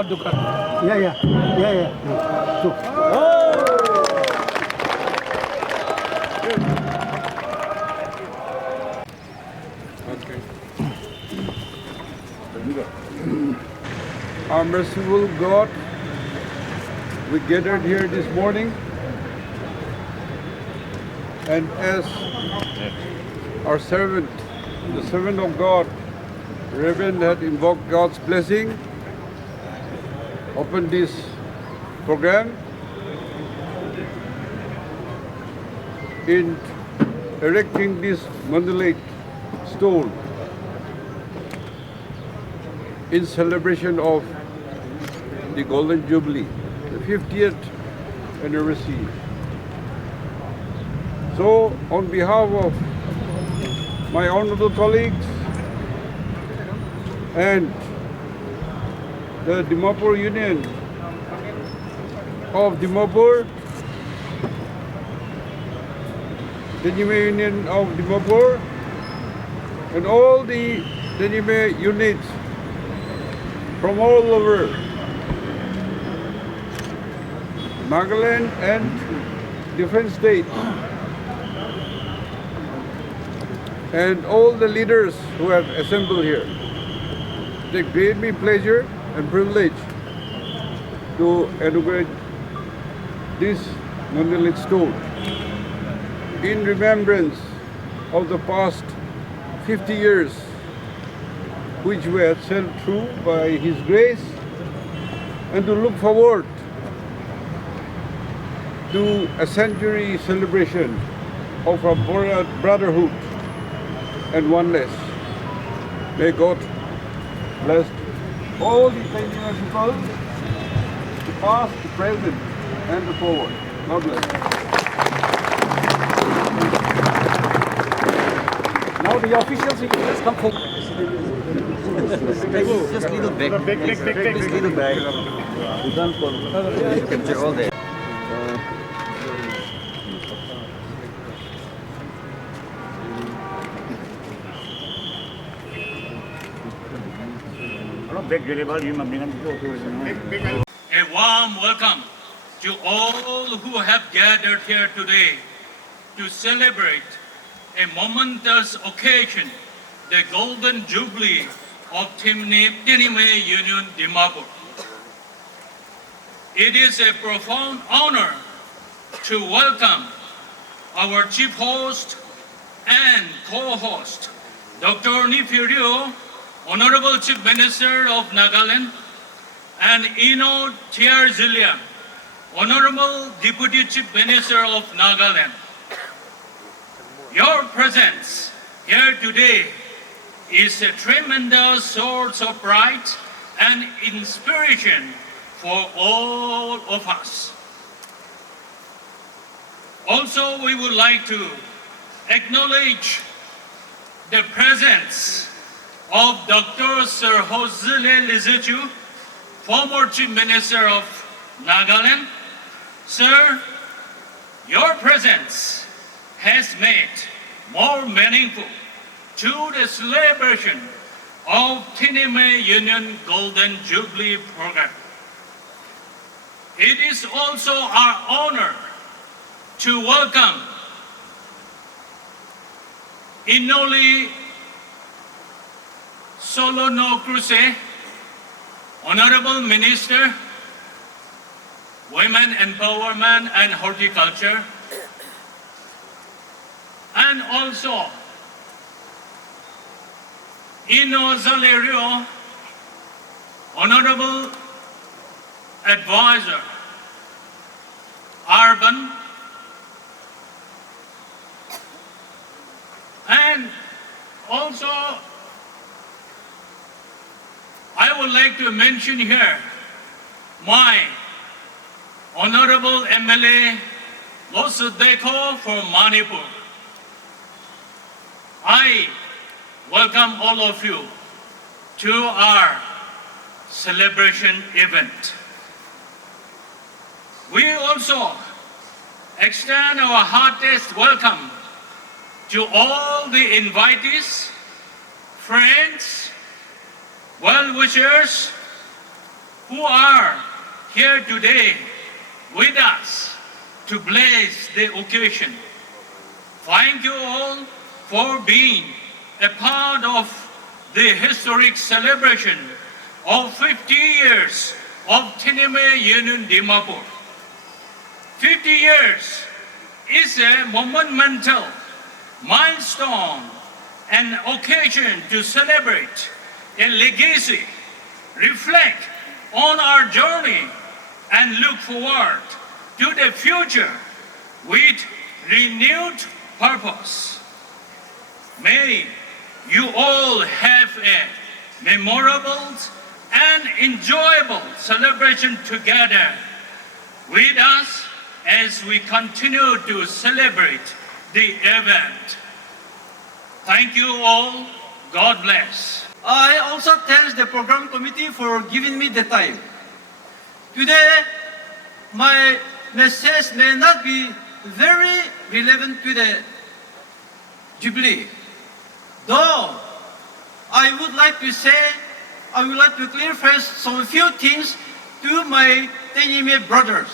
Dukan, Dukan. Yeah. Two. Okay. Our merciful God, we gathered here this morning, and as our servant, the servant of God, Reverend had invoked God's blessing, opened this program in erecting this mandalate stone in celebration of the Golden Jubilee, the 50th anniversary. So, on behalf of my honorable colleagues and the Dimapur Union of Dimapur, Tenyimi Union of Dimapur, and all the Tenyimi units from all over Nagaland and different states, and all the leaders who have assembled here. It gave me pleasure and privilege to inaugurate this monolith stone in remembrance of the past 50 years which we have sailed through by His grace, and to look forward to a century celebration of our brotherhood and oneness. May God bless all the Tenyimi people, the past, the present, and the forward. God bless. Now the officials, let's come forward. Just little back. Just little back. You don't capture all that. A warm welcome to all who have gathered here today to celebrate a momentous occasion, the Golden Jubilee of Tenyimi Union Dimapur. It is a profound honor to welcome our chief host and co-host, Dr. Nifirio, Honorable Chief Minister of Nagaland, and Ino Tiarzilia, Honorable Deputy Chief Minister of Nagaland. Your presence here today is a tremendous source of pride and inspiration for all of us. Also, we would like to acknowledge the presence of Dr. Sir Hosile Lizichu, former Chief Minister of Nagaland. Sir, your presence has made more meaningful to the celebration of Tenyimi Union Golden Jubilee program. It is also our honor to welcome Inoli Solono Cruse, Honorable Minister, Women Empowerment and Horticulture, and also Ino Zalerio, Honorable Advisor, Urban, and also I would like to mention here my Honorable MLA Losudeko from Manipur. I welcome all of you to our celebration event. We also extend our heartiest welcome to all the invitees, friends, well-wishers, who are here today with us to bless the occasion. Thank you all for being a part of the historic celebration of 50 years of Tenyimi Union Dimapur. 50 years is a monumental milestone, an occasion to celebrate a legacy, reflect on our journey, and look forward to the future with renewed purpose. May you all have a memorable and enjoyable celebration together with us as we continue to celebrate the event. Thank you all. God bless. I also thank the program committee for giving me the time. Today, my message may not be very relevant to the Jubilee, though I would like to clarify some few things to my Tenyimi brothers.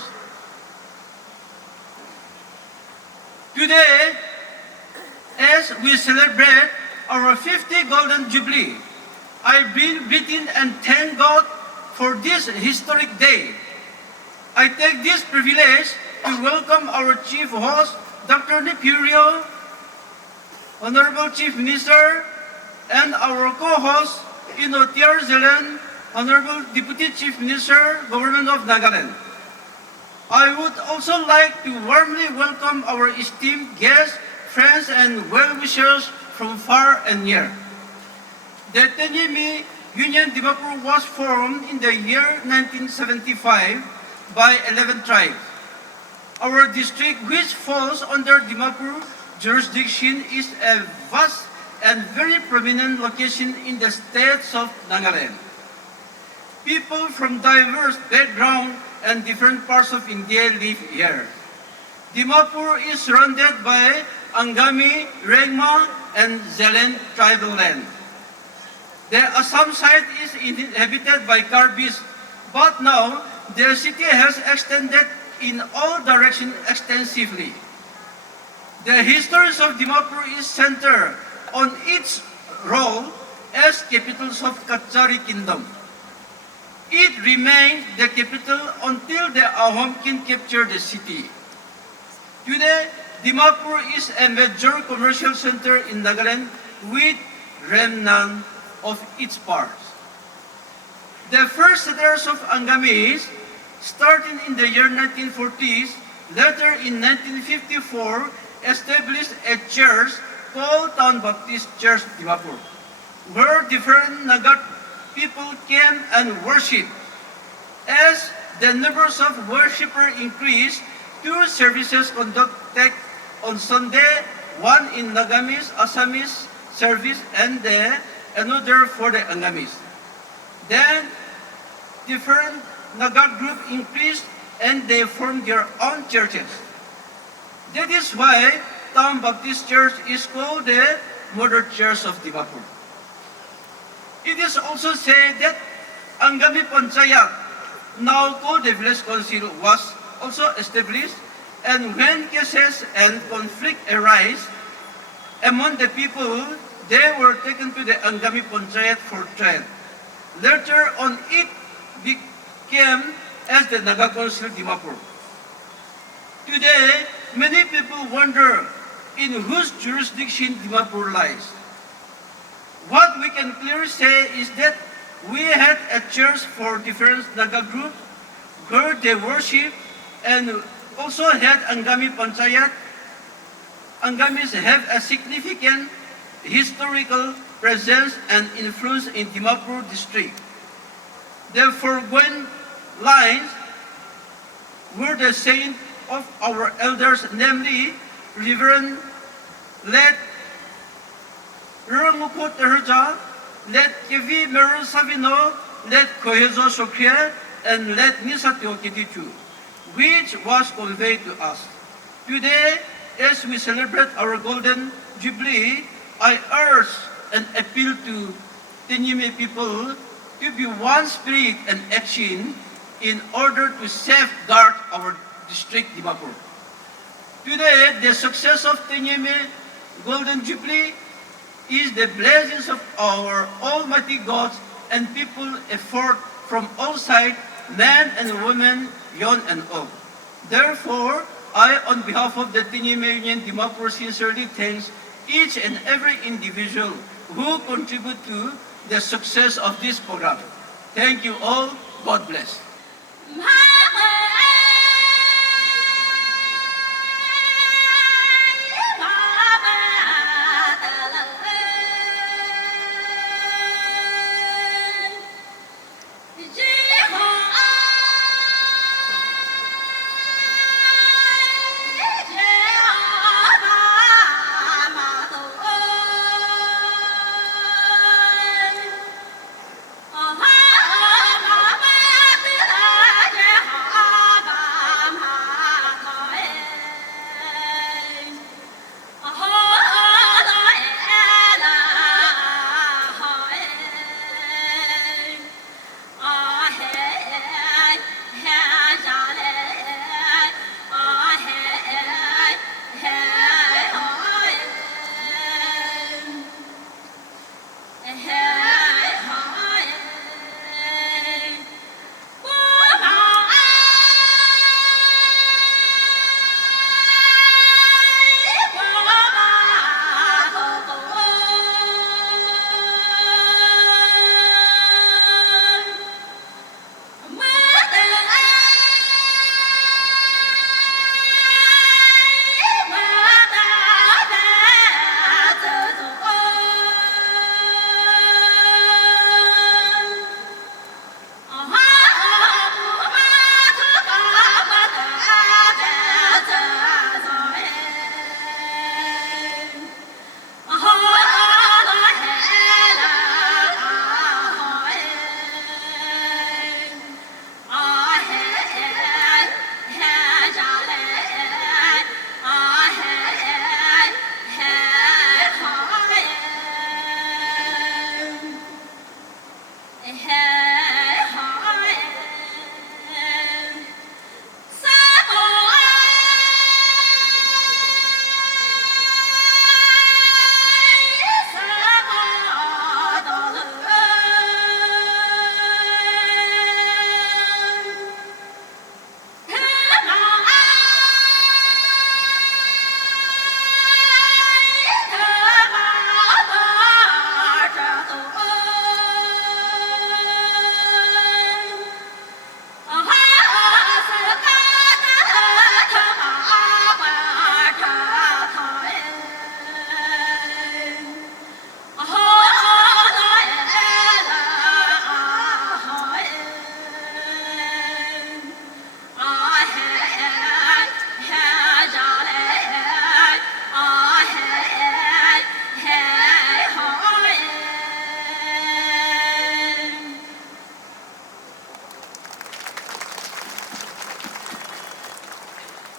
Today, as we celebrate our 50 Golden Jubilee, I bring greeting and thank God for this historic day. I take this privilege to welcome our Chief Host, Dr. Nipurio, Honorable Chief Minister, and our co-host, Inotiar Zelen, Honorable Deputy Chief Minister, Government of Nagaland. I would also like to warmly welcome our esteemed guests, friends, and well-wishers from far and near. The Tenyimi Union Dimapur was formed in the year 1975 by 11 tribes. Our district, which falls under Dimapur jurisdiction, is a vast and very prominent location in the states of Nagaland. People from diverse backgrounds and different parts of India live here. Dimapur is surrounded by Angami, Regma, and Zelen tribal land. The Assam side is inhabited by Karbis, but now their city has extended in all directions extensively. The history of Dimapur is centered on its role as capitals of Kachari Kingdom. It remained the capital until the Ahom king captured the city. Today, Dimapur is a major commercial center in Nagaland with remnants of its parts. The first settlers of Angamis, starting in the year 1940s, later in 1954, established a church called Town Baptist Church Dimapur, where different Naga people came and worshiped. As the numbers of worshippers increased, two services conducted on Sunday, one in Nagamis, Assamese service, and another for the Angamis. Then, different Naga group increased and they formed their own churches. That is why Town Baptist Church is called the Mother Church of Dimapur. It is also said that Angami Panchayat, now called the Village Council, was also established, and when cases and conflict arise among the people, they were taken to the Angami Panchayat for trial. Later on, it became as the Naga Council Dimapur. Today, many people wonder in whose jurisdiction Dimapur lies. What we can clearly say is that we had a church for different Naga groups where they worship, and also had Angami Panchayat. Angamis have a significant historical presence and influence in Dimapur district. The foregoing lines were the saying of our elders, namely Reverend Let Rurangukho Terja, Let Kevi Meru Savino, Let Kohezo Sokye, and Let Nisatyo Kitichu, which was conveyed to us. Today, as we celebrate our Golden Jubilee, I urge and appeal to Tenyimi people to be one spirit and action in order to safeguard our district Dimapur. Today, the success of Tenyimi Golden Jubilee is the blessings of our Almighty God and people effort from all sides, men and women, young and old. Therefore, I, on behalf of the Tenyimi Union Dimapur, sincerely thanks each and every individual who contribute to the success of this program. Thank you all. God bless.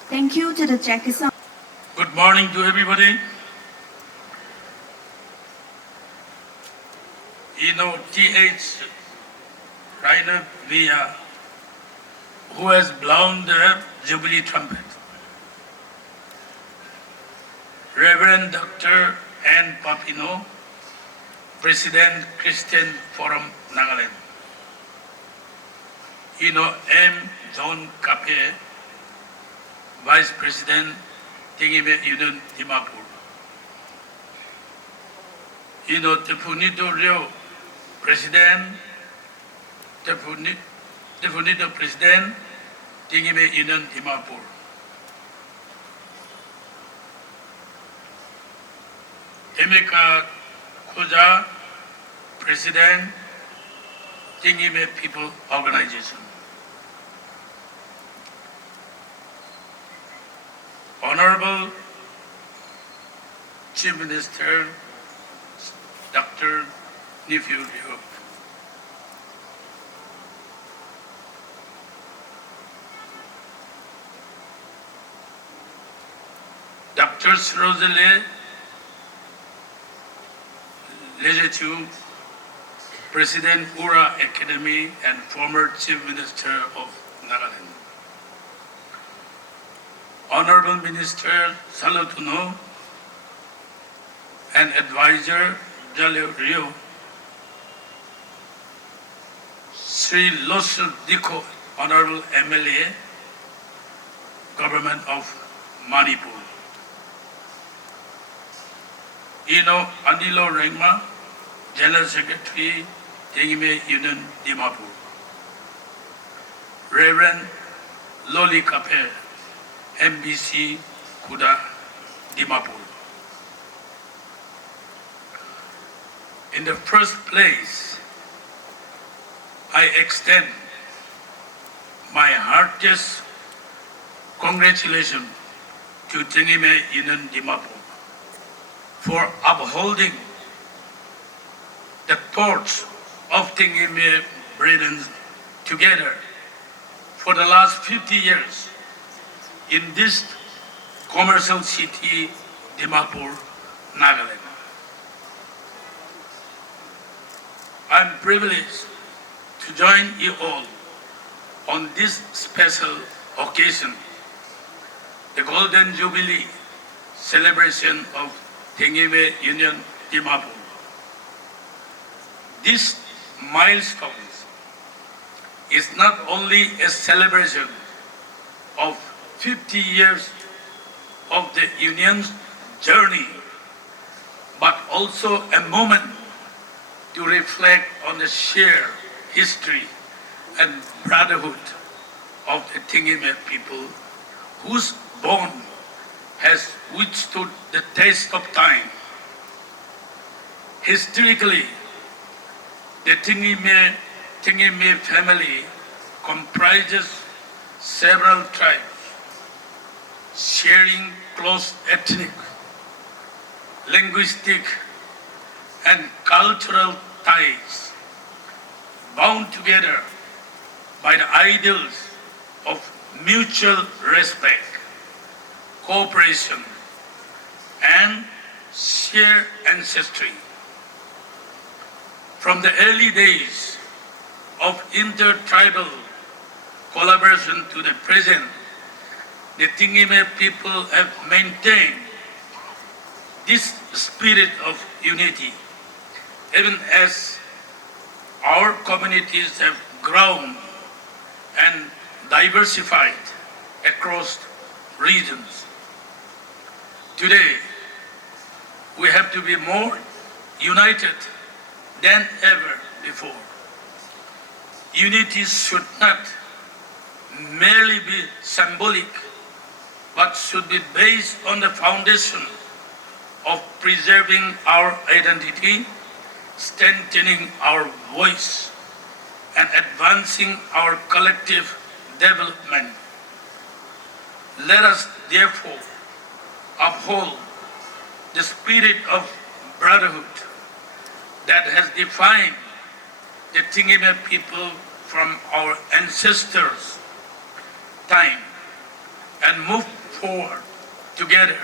Thank you to the Jackson. Good morning to everybody. You know, T.H. Rainer Villa, who has blown the Jubilee trumpet. Reverend Dr. N. Papino, President Christian Forum Nagaland. You know, M. Don Kape, Vice President Tenyimi Union Dimapur. You know, Tepunito Ryo, President, Tepunito President Tenyimi Union Dimapur. Emeka Koja, President Tenyimi People Organization. Honorable Chief Minister Dr. Nephew Liu, Dr. Rosalie Lejetu, President Ura Academy and former Chief Minister of Nagaland. Honorable Minister Salutuno and Advisor Jaleo Rio, Sri Losel Diko, Honorable MLA, Government of Manipur. Ino Anilo Rengma, General Secretary, Tenyimi Union Dimapur. Reverend Loli Kape, MBC Kuda Dimapur. In the first place, I extend my heartiest congratulations to Tenyimi Union Dimapur for upholding the thoughts of Tenyimi brethren together for the last 50 years in this commercial city, Dimapur, Nagaland. I'm privileged to join you all on this special occasion, the Golden Jubilee celebration of Tenyimi Union Dimapur. This milestone is not only a celebration of 50 years of the Union's journey, but also a moment to reflect on the shared history and brotherhood of the Tenyimi people, whose bond has withstood the test of time. Historically, the Tenyimi family comprises several tribes sharing close ethnic, linguistic, and cultural ties, bound together by the ideals of mutual respect, cooperation, and shared ancestry. From the early days of intertribal collaboration to the present, the Tenyimi people have maintained this spirit of unity, even as our communities have grown and diversified across regions. Today, we have to be more united than ever before. Unity should not merely be symbolic, but should be based on the foundation of preserving our identity, strengthening our voice, and advancing our collective development. Let us therefore uphold the spirit of brotherhood that has defined the Tenyimi people from our ancestors' time and move forward together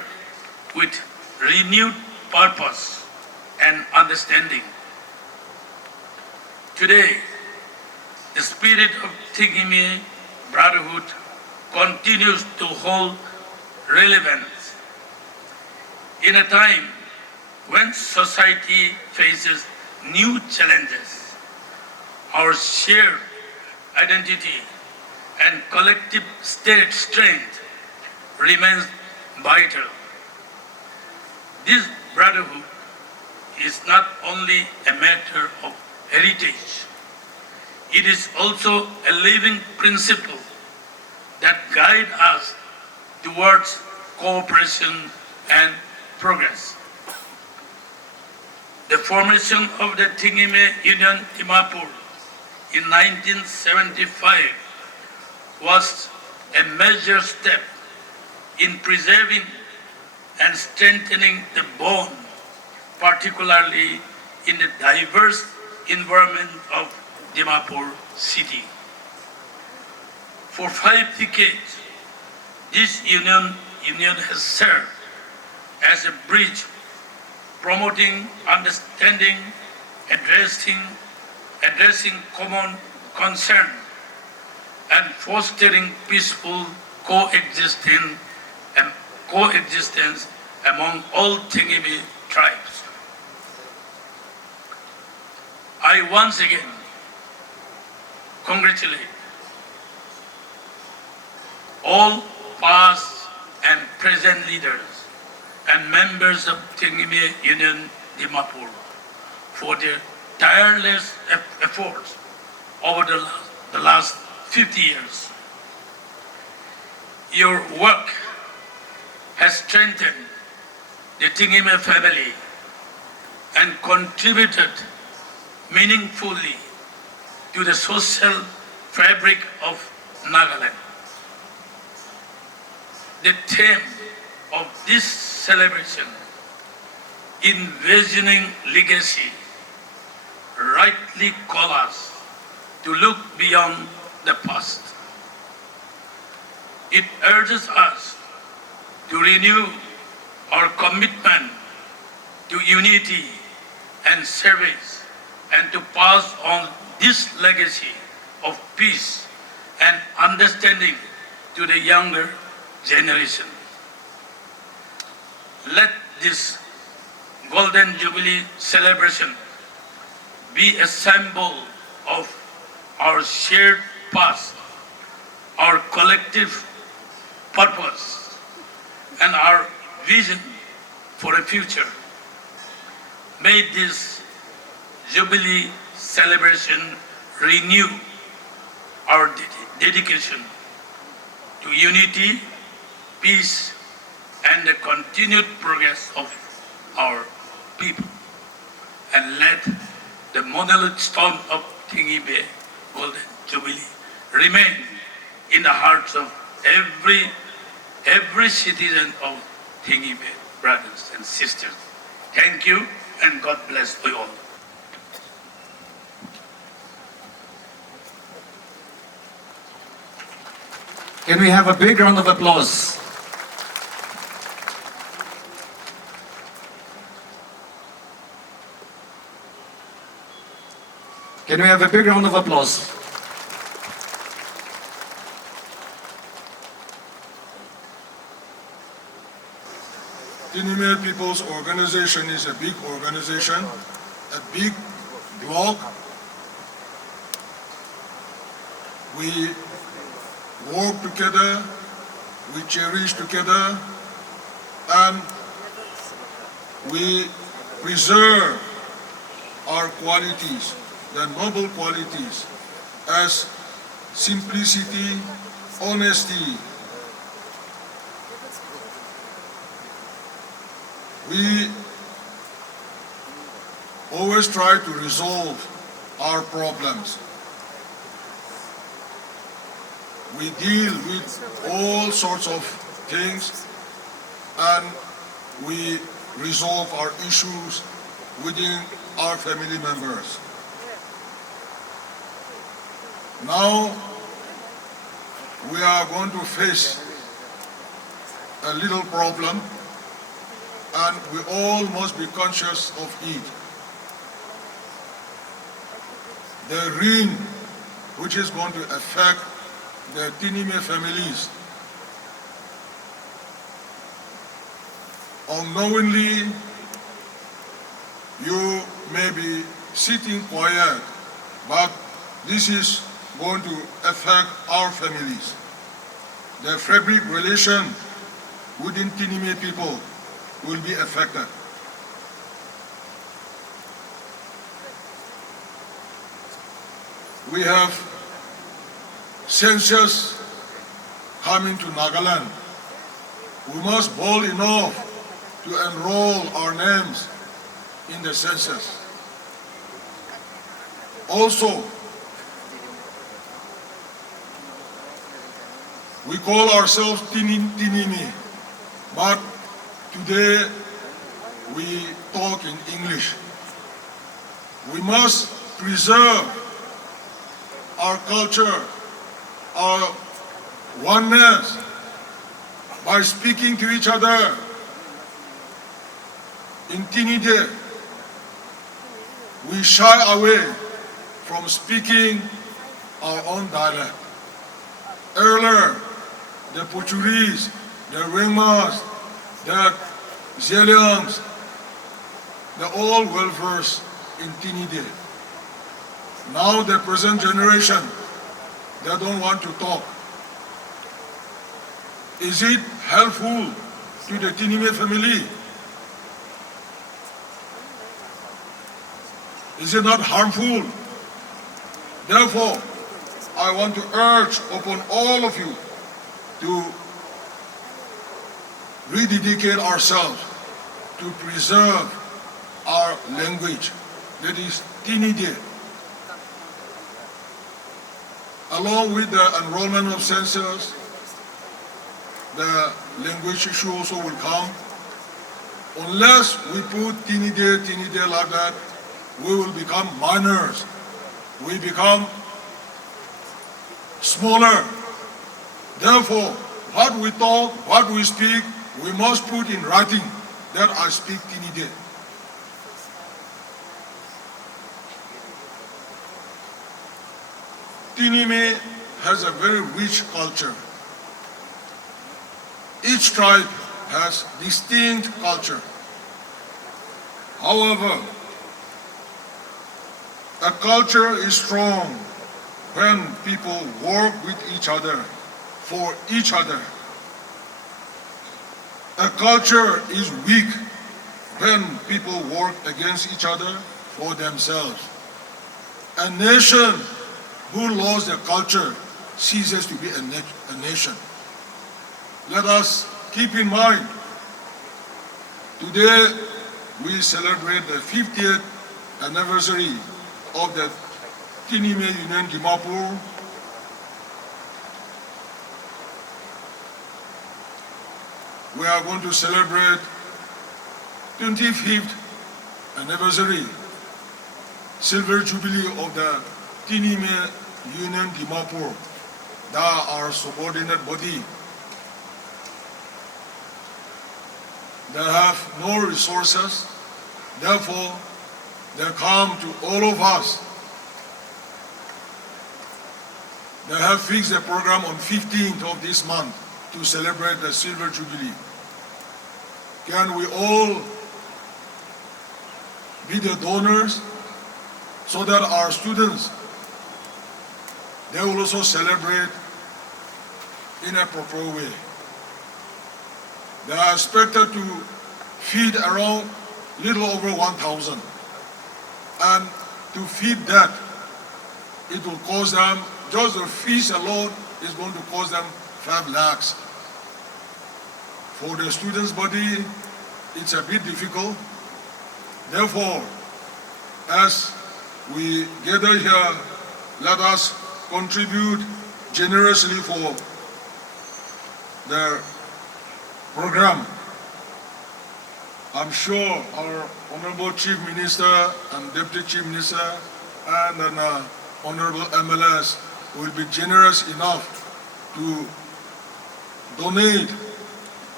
with renewed purpose and understanding. Today, the spirit of Tenyimi brotherhood continues to hold relevance in a time when society faces new challenges. Our shared identity and collective strength remains vital. This brotherhood is not only a matter of heritage, it is also a living principle that guides us towards cooperation and progress. The formation of the Tenyimi Union Dimapur in 1975 was a major step in preserving and strengthening the bond, particularly in the diverse environment of Dimapur city. For 5 decades, this union has served as a bridge promoting understanding, addressing addressing common concern, and fostering peaceful coexistence among all Tenyimi tribes. I once again congratulate all past and present leaders and members of Tenyimi Union Dimapur for their tireless efforts over the last 50 years. Your work has strengthened the Tenyimi family and contributed meaningfully to the social fabric of Nagaland. The theme of this celebration, envisioning legacy, rightly call us to look beyond the past. It urges us to renew our commitment to unity and service and to pass on this legacy of peace and understanding to the younger generation. Let this Golden Jubilee celebration be a symbol of our shared past, our collective purpose, and our vision for a future. May this Jubilee celebration renew our dedication to unity, peace, and the continued progress of our people. And let the monolith stone of Tenyimi Golden Jubilee remain in the hearts of every citizen of Tenyimi, brothers and sisters. Thank you, and God bless you all. Can we have a big round of applause? Can we have a big round of applause? Tenyimi People's Organization is a big organization, a big bloc. We work together, we cherish together, and we preserve our qualities, the noble qualities, as simplicity, honesty. We always try to resolve our problems. We deal with all sorts of things and we resolve our issues within our family members. Now we are going to face a little problem and we all must be conscious of it. The rain which is going to affect the Tenyimi families. Unknowingly, you may be sitting quiet, but this is going to affect our families. The fabric relation within Tenyimi people will be affected. We have census coming to Nagaland. We must bold enough to enroll our names in the census. Also, we call ourselves Tenyimi, but today we talk in English. We must preserve our culture, our oneness by speaking to each other in Tinide. We shy away from speaking our own dialect. Earlier, the Portuguese, the Ringmas, the Zelians, they're all well versed in Tinide. Now the present generation, they don't want to talk. Is it helpful to the Tenyimi family? Is it not harmful? Therefore, I want to urge upon all of you to rededicate ourselves to preserve our language, that is Tinide. Along with the enrollment of census, the language issue also will come. Unless we put Tinide like that, we will become minors. We become smaller. Therefore, what we talk, what we speak, we must put in writing that I speak Tinide. Tenyimi has a very rich culture. Each tribe has distinct culture. However, a culture is strong when people work with each other, for each other. A culture is weak when people work against each other for themselves. A nation who lost their culture ceases to be a nation. Let us keep in mind, today we celebrate the 50th anniversary of the Tenyimi Union Dimapur. We are going to celebrate 25th anniversary, Silver Jubilee of the Tenyimi Union Dimapur, that our subordinate body. They have no resources, therefore they come to all of us. They have fixed a program on 15th of this month to celebrate the Silver Jubilee. Can we all be the donors so that our students, they will also celebrate in a proper way? They are expected to feed around little over 1,000. And to feed that, it will cost them, just the fees alone is going to cost them 5 lakhs. For the students' body, it's a bit difficult. Therefore, as we gather here, let us contribute generously for their program. I'm sure our Honorable Chief Minister and Deputy Chief Minister and an Honorable MLS will be generous enough to donate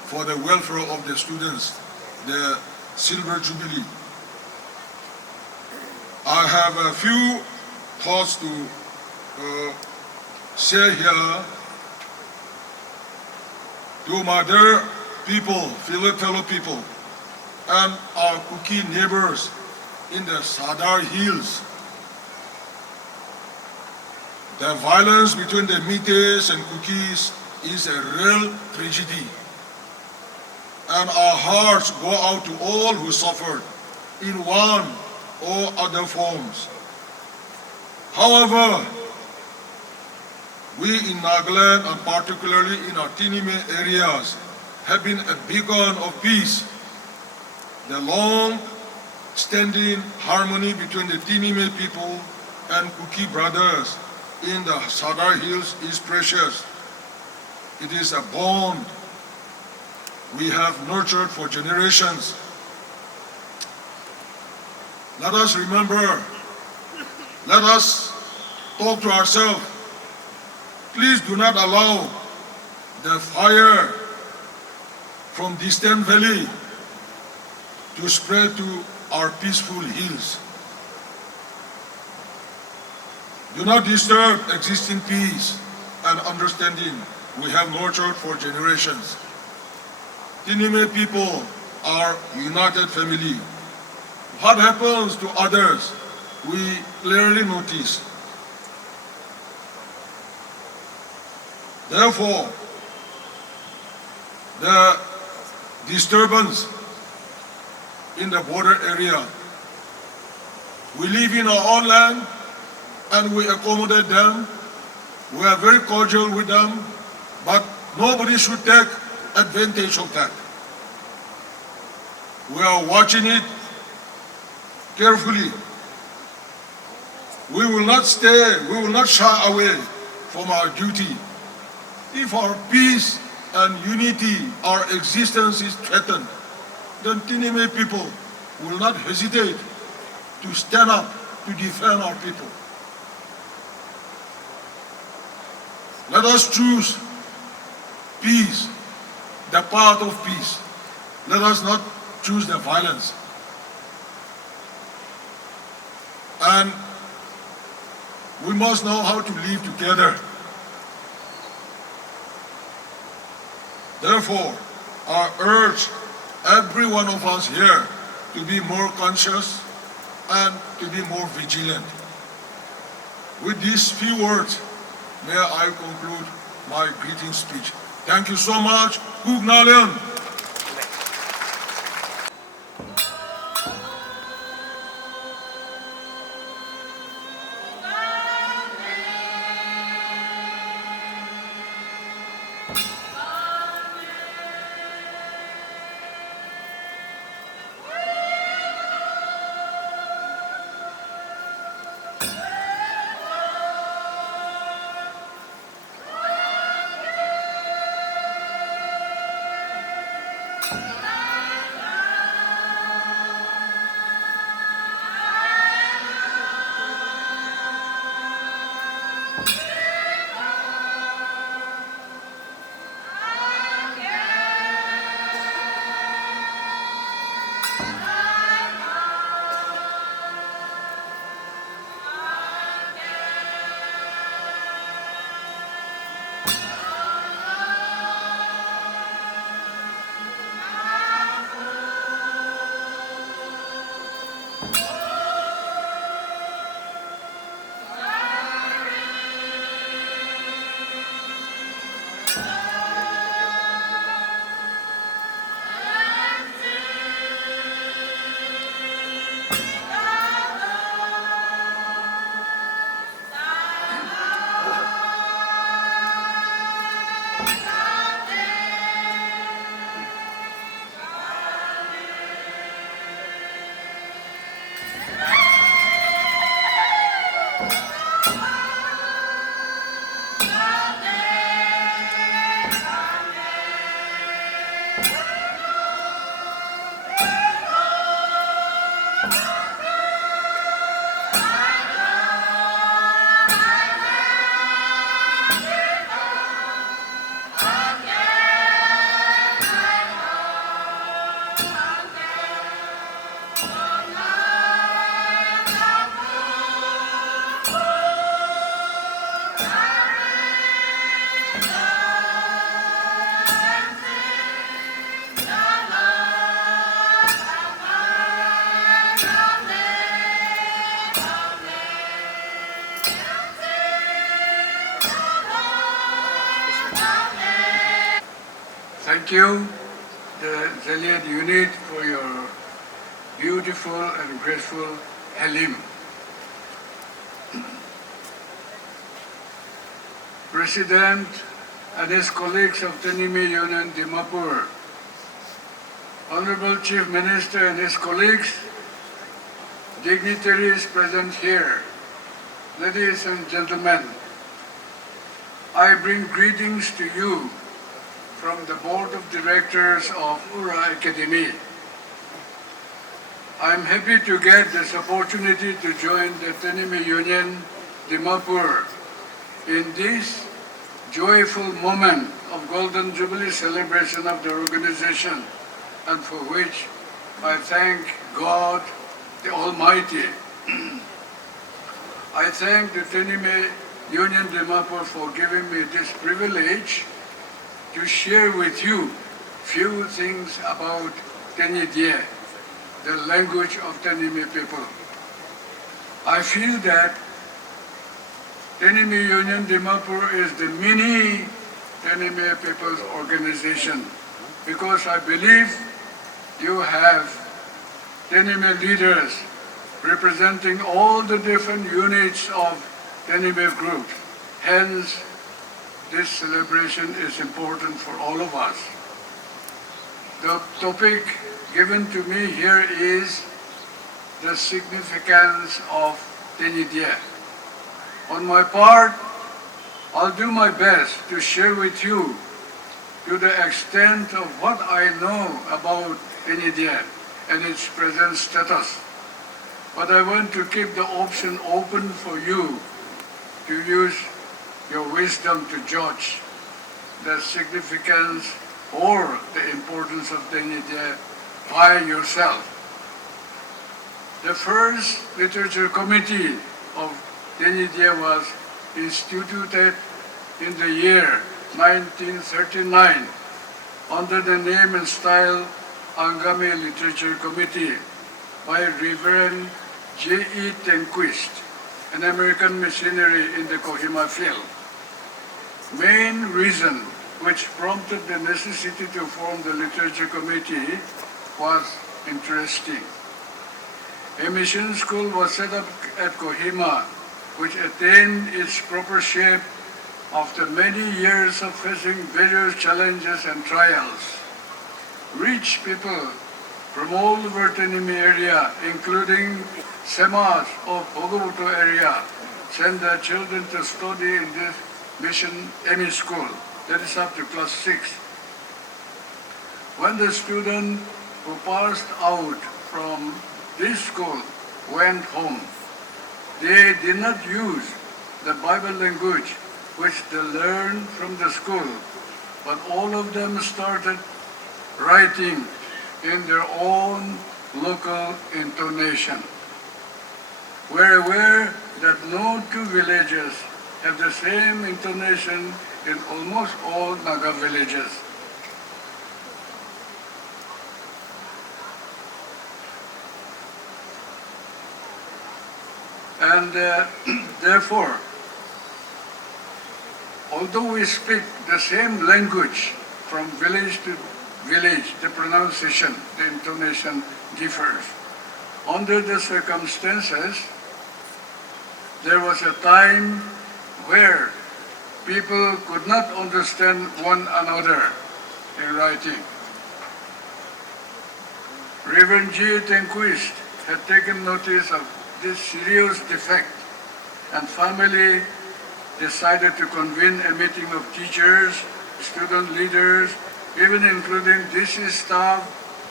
for the welfare of the students, the Silver Jubilee. I have a few thoughts to say here to my dear people, fellow people, and our Kuki neighbors in the Sadar Hills. The violence between the Metes and Kukis is a real tragedy. And our hearts go out to all who suffered in one or other forms. However, we in Nagaland, and particularly in our Tenyimi areas, have been a beacon of peace. The long-standing harmony between the Tenyimi people and Kuki brothers in the Sadar Hills is precious. It is a bond we have nurtured for generations. Let us remember, let us talk to ourselves. Please do not allow the fire from distant valley to spread to our peaceful hills. Do not disturb existing peace and understanding we have nurtured for generations. Tenyimi people are united family. What happens to others, we clearly notice. Therefore, the disturbance in the border area, we live in our own land and we accommodate them. We are very cordial with them, but nobody should take advantage of that. We are watching it carefully. We will not shy away from our duty. If our peace and unity, our existence is threatened, then Tenyimi people will not hesitate to stand up to defend our people. Let us choose peace, the path of peace. Let us not choose the violence. And we must know how to live together. Therefore, I urge every one of us here to be more conscious and to be more vigilant. With these few words, may I conclude my greeting speech. Thank you so much. Kugnalen. Thank you, the Zalian unit, for your beautiful and graceful Halim. President and his colleagues of Tenyimi Union Dimapur, Honorable Chief Minister and his colleagues, dignitaries present here, ladies and gentlemen, I bring greetings to you from the Board of Directors of Ura Academy. I'm happy to get this opportunity to join the Tenyimi Union Dimapur in this joyful moment of Golden Jubilee celebration of the organization, and for which I thank God the Almighty. I thank the Tenyimi Union Dimapur for giving me this privilege to share with you few things about Tenyidie, the language of Tenyimi people. I feel that Tenyimi Union Dimapur is the mini Tenyimi people's organization because I believe you have Tenyimi leaders representing all the different units of Tenyimi groups. Hence, this celebration is important for all of us. The topic given to me here is the significance of Tenyidie. On my part, I'll do my best to share with you to the extent of what I know about Tenyidie and its present status. But I want to keep the option open for you to use your wisdom to judge the significance or the importance of Tenyidie by yourself. The first literature committee of Tenyidie was instituted in the year 1939 under the name and style Angami Literature Committee by Reverend J.E. Tenquist, an American missionary in the Kohima field. Main reason which prompted the necessity to form the literature committee was interesting. A mission school was set up at Kohima, which attained its proper shape after many years of facing various challenges and trials. Rich people from all over Tenyimi area, including Semas of Bogobuto area, send their children to study in this mission ME school, that is up to class 6. When the student who passed out from this school went home, they did not use the Bible language which they learned from the school, but all of them started writing in their own local intonation. We're aware that no two villages have the same intonation in almost all Naga villages. And therefore, although we speak the same language from village to village, the pronunciation, the intonation differs. Under the circumstances, there was a time where people could not understand one another in writing. Reverend J. Tenquist had taken notice of this serious defect, and family decided to convene a meeting of teachers, student leaders, even including DC staff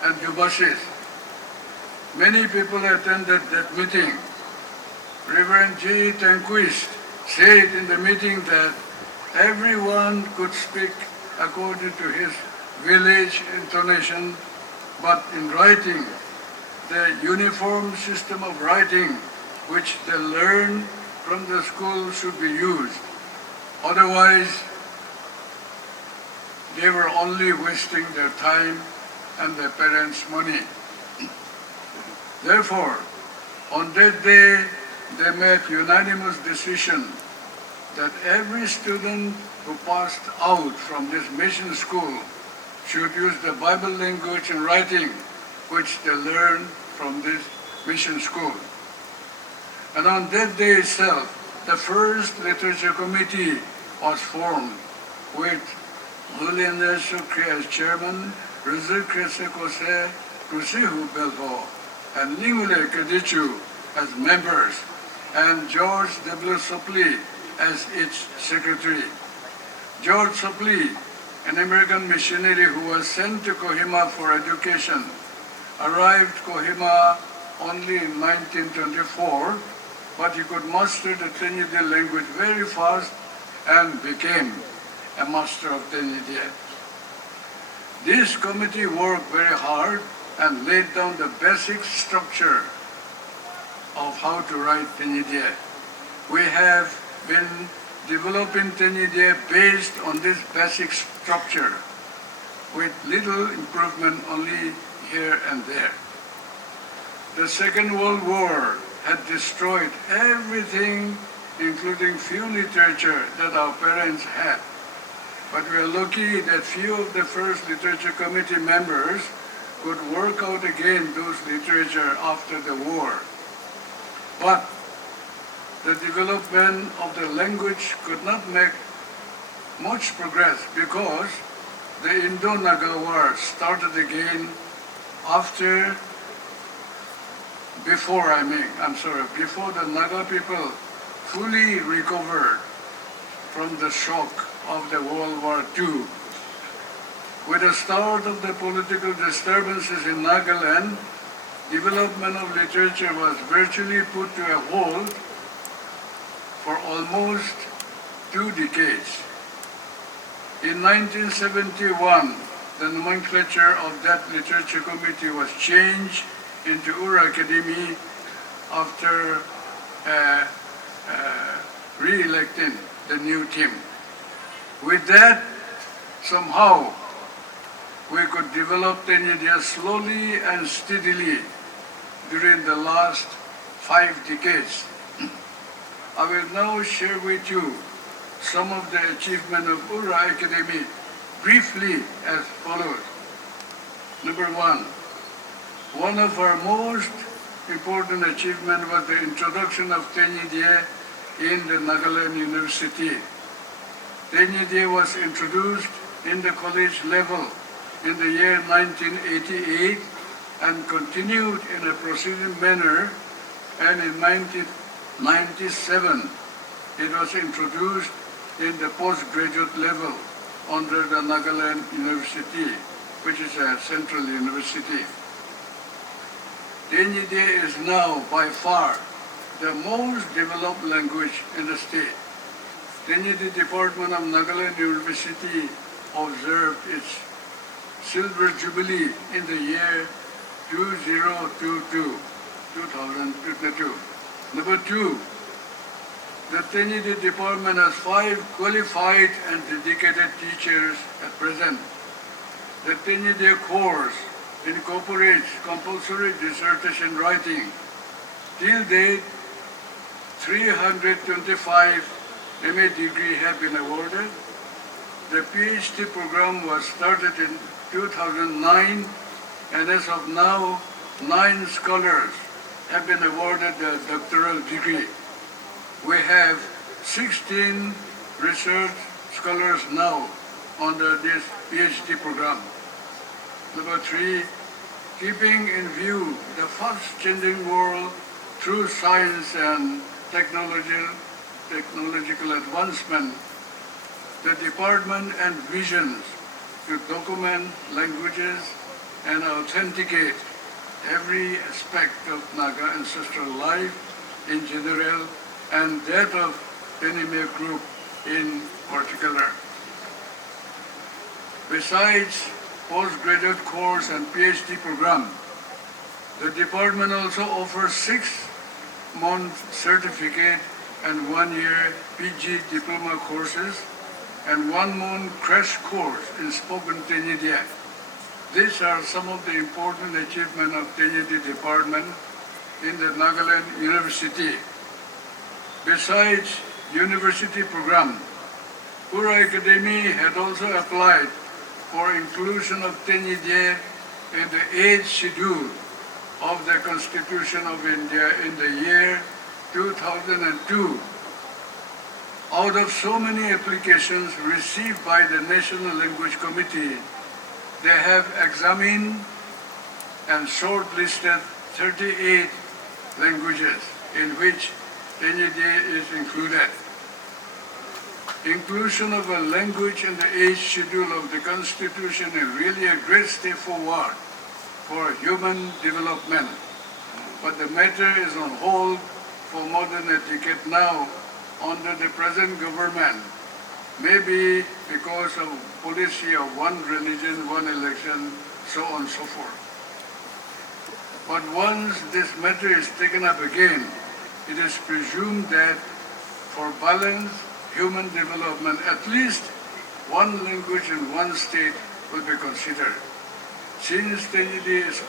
and Jubasis. Many people attended that meeting. Reverend J. Tenquist said in the meeting that everyone could speak according to his village intonation, but in writing, the uniform system of writing which they learned from the school should be used. Otherwise, they were only wasting their time and their parents' money. Therefore, on that day, they made unanimous decision that every student who passed out from this mission school should use the Bible language and writing which they learned from this mission school. And on that day itself, the first literature committee was formed with Luliana Sukri as chairman, Rizal Kresekose, Kusihu Belho, and Ningule Kadichu as members, and George W. Sopley as its secretary. George Sopley, an American missionary who was sent to Kohima for education, arrived Kohima only in 1924, but he could master the Tenyidie language very fast and became a master of Tenyidie. This committee worked very hard and laid down the basic structure of how to write Tenyidie. We have been developing Tenyimi based on this basic structure, with little improvement only here and there. The Second World War had destroyed everything, including few literature that our parents had. But we are lucky that few of the first literature committee members could work out again those literature after the war. But the development of the language could not make much progress because the Indo-Naga War started again before the Naga people fully recovered from the shock of the World War II. With the start of the political disturbances in Nagaland, development of literature was virtually put to a halt for almost 2 decades. In 1971, the nomenclature of that literature committee was changed into Ura Academy after re-electing the new team. With that, somehow, we could develop Tenyimi slowly and steadily during the last 5 decades. I will now share with you some of the achievements of Ura Academy briefly as follows. Number one of our most important achievements was the introduction of Tenyimi in the Nagaland University. Tenyimi was introduced in the college level in the year 1988 and continued in a proceeding manner, and in 1997 it was introduced in the postgraduate level under the Nagaland University, which is a central university. Tenyimi is now by far the most developed language in the state. Tenyimi Department of Nagaland University observed its Silver Jubilee in the year 2022. Number 2, the Tenyimi Department has 5 qualified and dedicated teachers at present. The Tenyimi course incorporates compulsory dissertation writing. Till date, 325 MA degree have been awarded. The PhD program was started in 2009, and as of now, 9 scholars have been awarded the doctoral degree. We have 16 research scholars now under this PhD program. Number 3, keeping in view the fast-changing world through science and technological advancement, the department envisions to document languages and authenticate every aspect of Naga ancestral life in general and that of Tenyimi group in particular. Besides postgraduate course and PhD program, the department also offers 6-month certificate and 1-year PG diploma courses and 1-month crash course in spoken Tenyimi. These are some of the important achievements of Tenyimi department in the Nagaland University. Besides university program, Ura Academy had also applied for inclusion of Tenyimi in the 8th schedule of the Constitution of India in the year 2002. Out of so many applications received by the National Language Committee, they have examined and shortlisted 38 languages in which Tenyimi is included. Inclusion of a language in the 8th schedule of the Constitution is really a great step forward for human development. But the matter is on hold for more than a decade now under the present government, maybe because of policy of one religion, one election, so on and so forth. But once this matter is taken up again, it is presumed that for balanced human development, at least one language in one state will be considered. Since Tenyimi is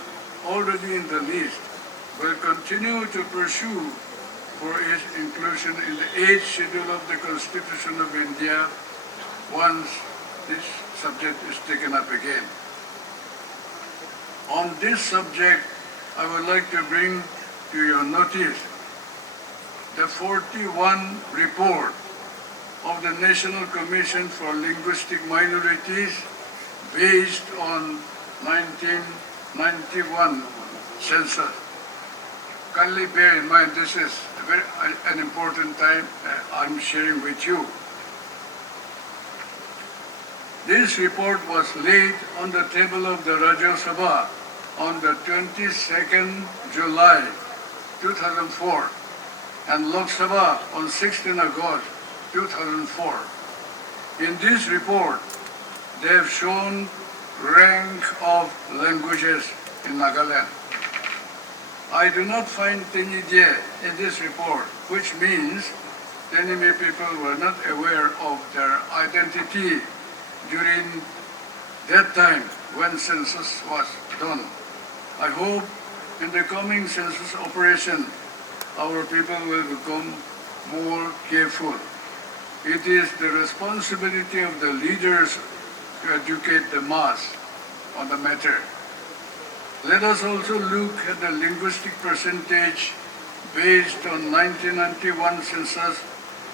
already in the list, will continue to pursue for its inclusion in the 8th schedule of the Constitution of India once this subject is taken up again. On this subject, I would like to bring to your notice the 41 report of the National Commission for Linguistic Minorities based on 1991 census. Kindly bear in mind, this is an important time I'm sharing with you. This report was laid on the table of the Rajya Sabha on the 22nd July 2004 and Lok Sabha on 16 August 2004. In this report, they have shown rank of languages in Nagaland. I do not find Tenyimi in this report, which means Tenyimi people were not aware of their identity during that time when census was done. I hope in the coming census operation, our people will become more careful. It is the responsibility of the leaders to educate the mass on the matter. Let us also look at the linguistic percentage based on 1991 census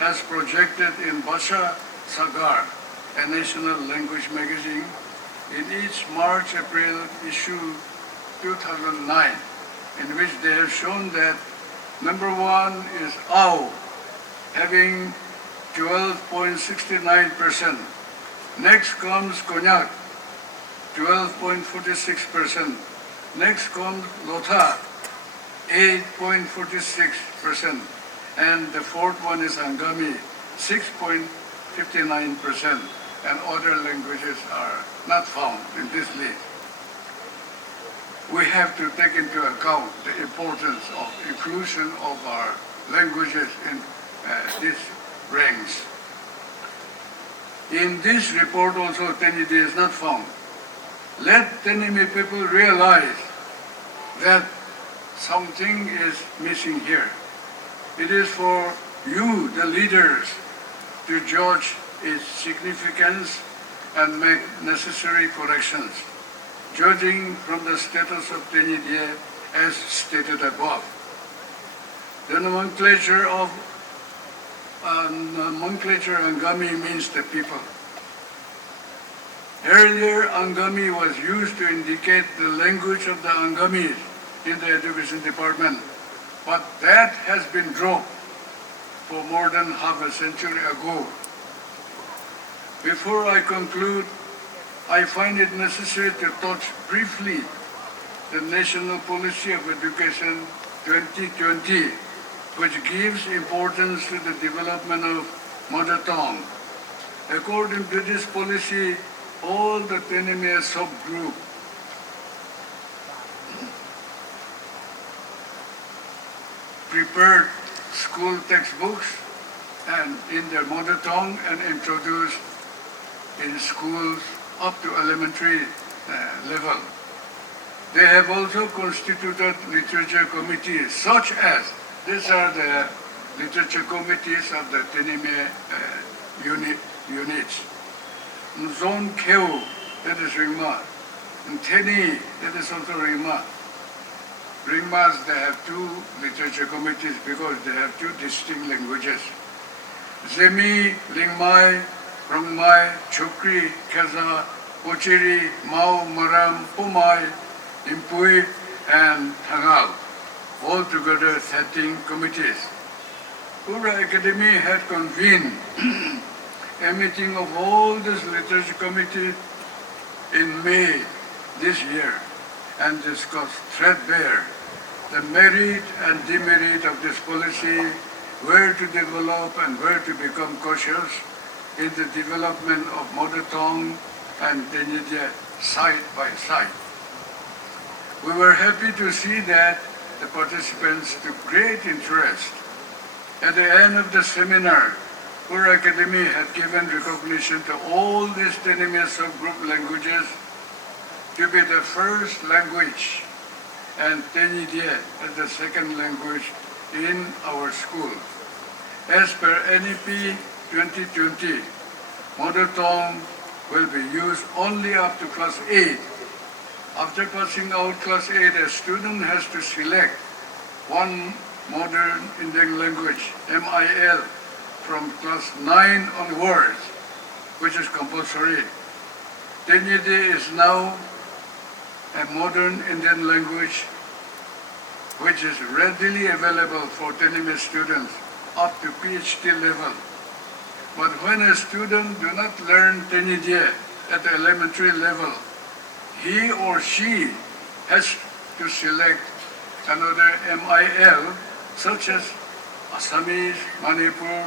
as projected in Bhasha Sagar, a national language magazine, in its March-April issue 2009, in which they have shown that number 1 is Ao, having 12.69%. Next comes Konyak, 12.46%. Next comes Lotha, 8.46%. And the fourth one is Angami, 6.59%. And other languages are not found in this list. We have to take into account the importance of inclusion of our languages in these ranks. In this report also, Tenyimi is not found. Let Tenyimi people realize that something is missing here. It is for you, the leaders, to judge its significance and make necessary corrections, judging from the status of Tenyimi as stated above. The nomenclature Angami means the people. Earlier, Angami was used to indicate the language of the Angamis in the education department, but that has been dropped for more than half a century ago. Before I conclude, I find it necessary to touch briefly the National Policy of Education 2020, which gives importance to the development of mother tongue. According to this policy, all the Tenyimi subgroup prepared school textbooks and in their mother tongue and introduced in schools up to elementary level. They have also constituted literature committees, such as, these are the literature committees of the Tenyimi units. Zone Keu, that is Ringma. And Teni, that is also Ringma. Ringmas, they have two literature committees because they have two distinct languages. Zemi, Lingmai, Rongmai, Chokri, Keza, Pochiri, Mao, Maram, Pumai, Impui, and Tangal. All together 13 committees. Pura Academy had convened a meeting of all these literature committees in May this year and discussed threadbare the merit and demerit of this policy, where to develop and where to become cautious in the development of mother tongue and Tenyimi side by side. We were happy to see that the participants took great interest At the end of the seminar, our academy had given recognition to all these Tenyimi subgroup languages to be the first language and Tenyimi as the second language in our school. As per NEP 2020, mother tongue will be used only up to class 8. After passing out class 8, a student has to select one modern Indian language, MIL, from class 9 onwards, which is compulsory. Tenyimi is now a modern Indian language which is readily available for Tenyimi students up to PhD level. But when a student do not learn Tenyimi at the elementary level, he or she has to select another MIL such as Assamese, Manipur,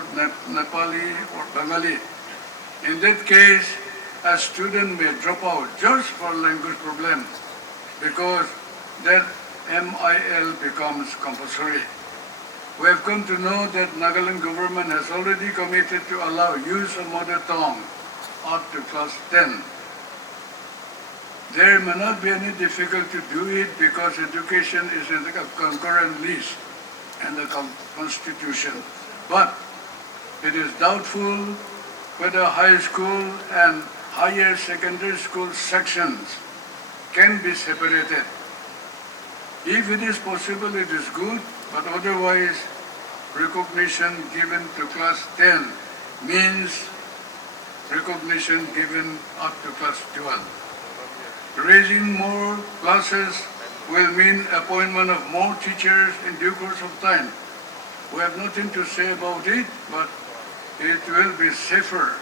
Nepali or Bengali. In that case, a student may drop out just for language problem because that MIL becomes compulsory. We have come to know that Nagaland government has already committed to allow use of mother tongue up to class 10. There may not be any difficulty to do it because education is in the concurrent list and the constitution. But it is doubtful whether high school and higher secondary school sections can be separated. If it is possible, it is good, but otherwise, recognition given to class 10 means recognition given up to class 12. Raising more classes will mean appointment of more teachers in due course of time. We have nothing to say about it, but it will be safer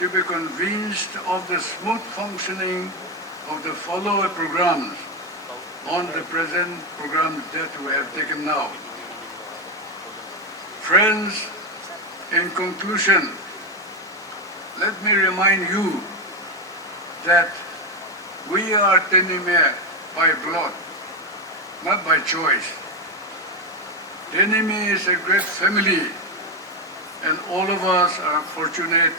to be convinced of the smooth functioning of the follow-up programs on the present programs that we have taken now. Friends, in conclusion, let me remind you that we are Tenyimi by blood, not by choice. Tenyimi is a great family, and all of us are fortunate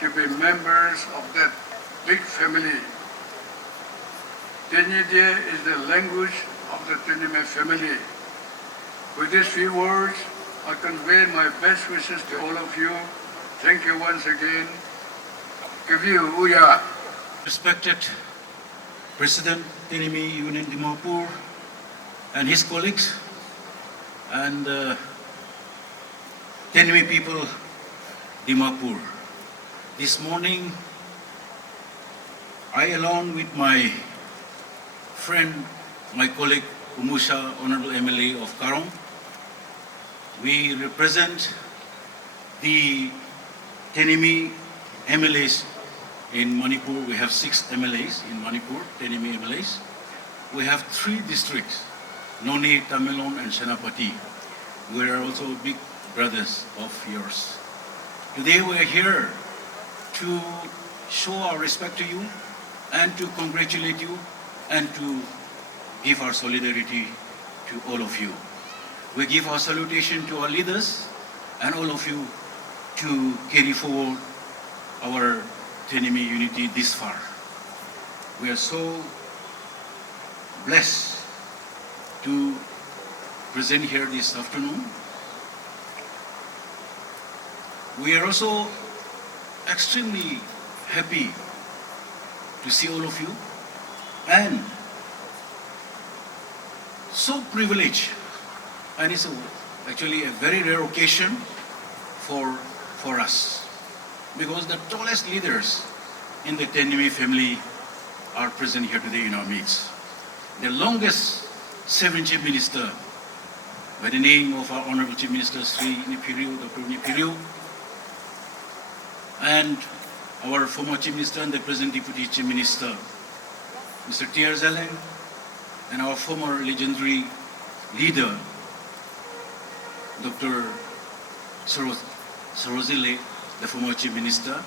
to be members of that big family. Tenyimi is the language of the Tenyimi family. With these few words, I convey my best wishes to all of you. Thank you once again. Give you Uya. Respected President Tenyimi Union Dimapur and his colleagues and Tenyimi people Dimapur. This morning, I along with my friend, my colleague Umusha, Honorable MLA of Karong, we represent the Tenyimi MLAs in Manipur. We have 6 MLAs in Manipur, Tenyimi MLAs. We have 3 districts, Noni, Tamenglong and Senapati. We are also big brothers of yours. Today we are here to show our respect to you and to congratulate you and to give our solidarity to all of you. We give our salutation to our leaders and all of you to carry forward our Tenyimi unity this far. We are so blessed to present here this afternoon. We are also extremely happy to see all of you and so privileged, and it's actually a very rare occasion for us because the tallest leaders in the Tenyimi family are present here today in our midst. The longest 7 Chief Minister by the name of our Honorable Chief Minister Sri Nipiru, Dr. Nipiru, and our former Chief Minister and the present Deputy Chief Minister, Mr. T.R. Zaleng, and our former legendary leader, Dr. Sarozile, the former Chief Minister.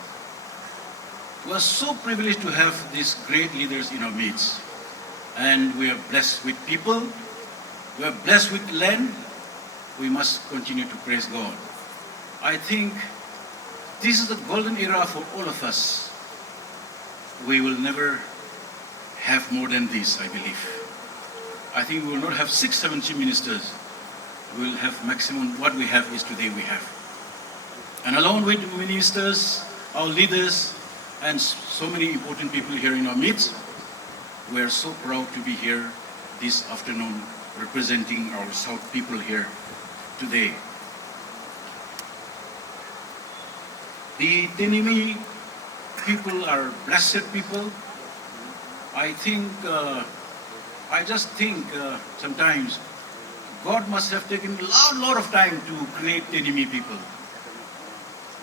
We are so privileged to have these great leaders in our midst. And we are blessed with people, we are blessed with land, we must continue to praise God. I think this is the golden era for all of us. We will never have more than this, I believe. I think we will not have 6, 7 chief ministers. We will have maximum what we have is today we have. And along with ministers, our leaders, and so many important people here in our midst, we are so proud to be here this afternoon representing our South people here today. The Tenyimi people are blessed people. I just think sometimes God must have taken a lot of time to create Tenyimi people.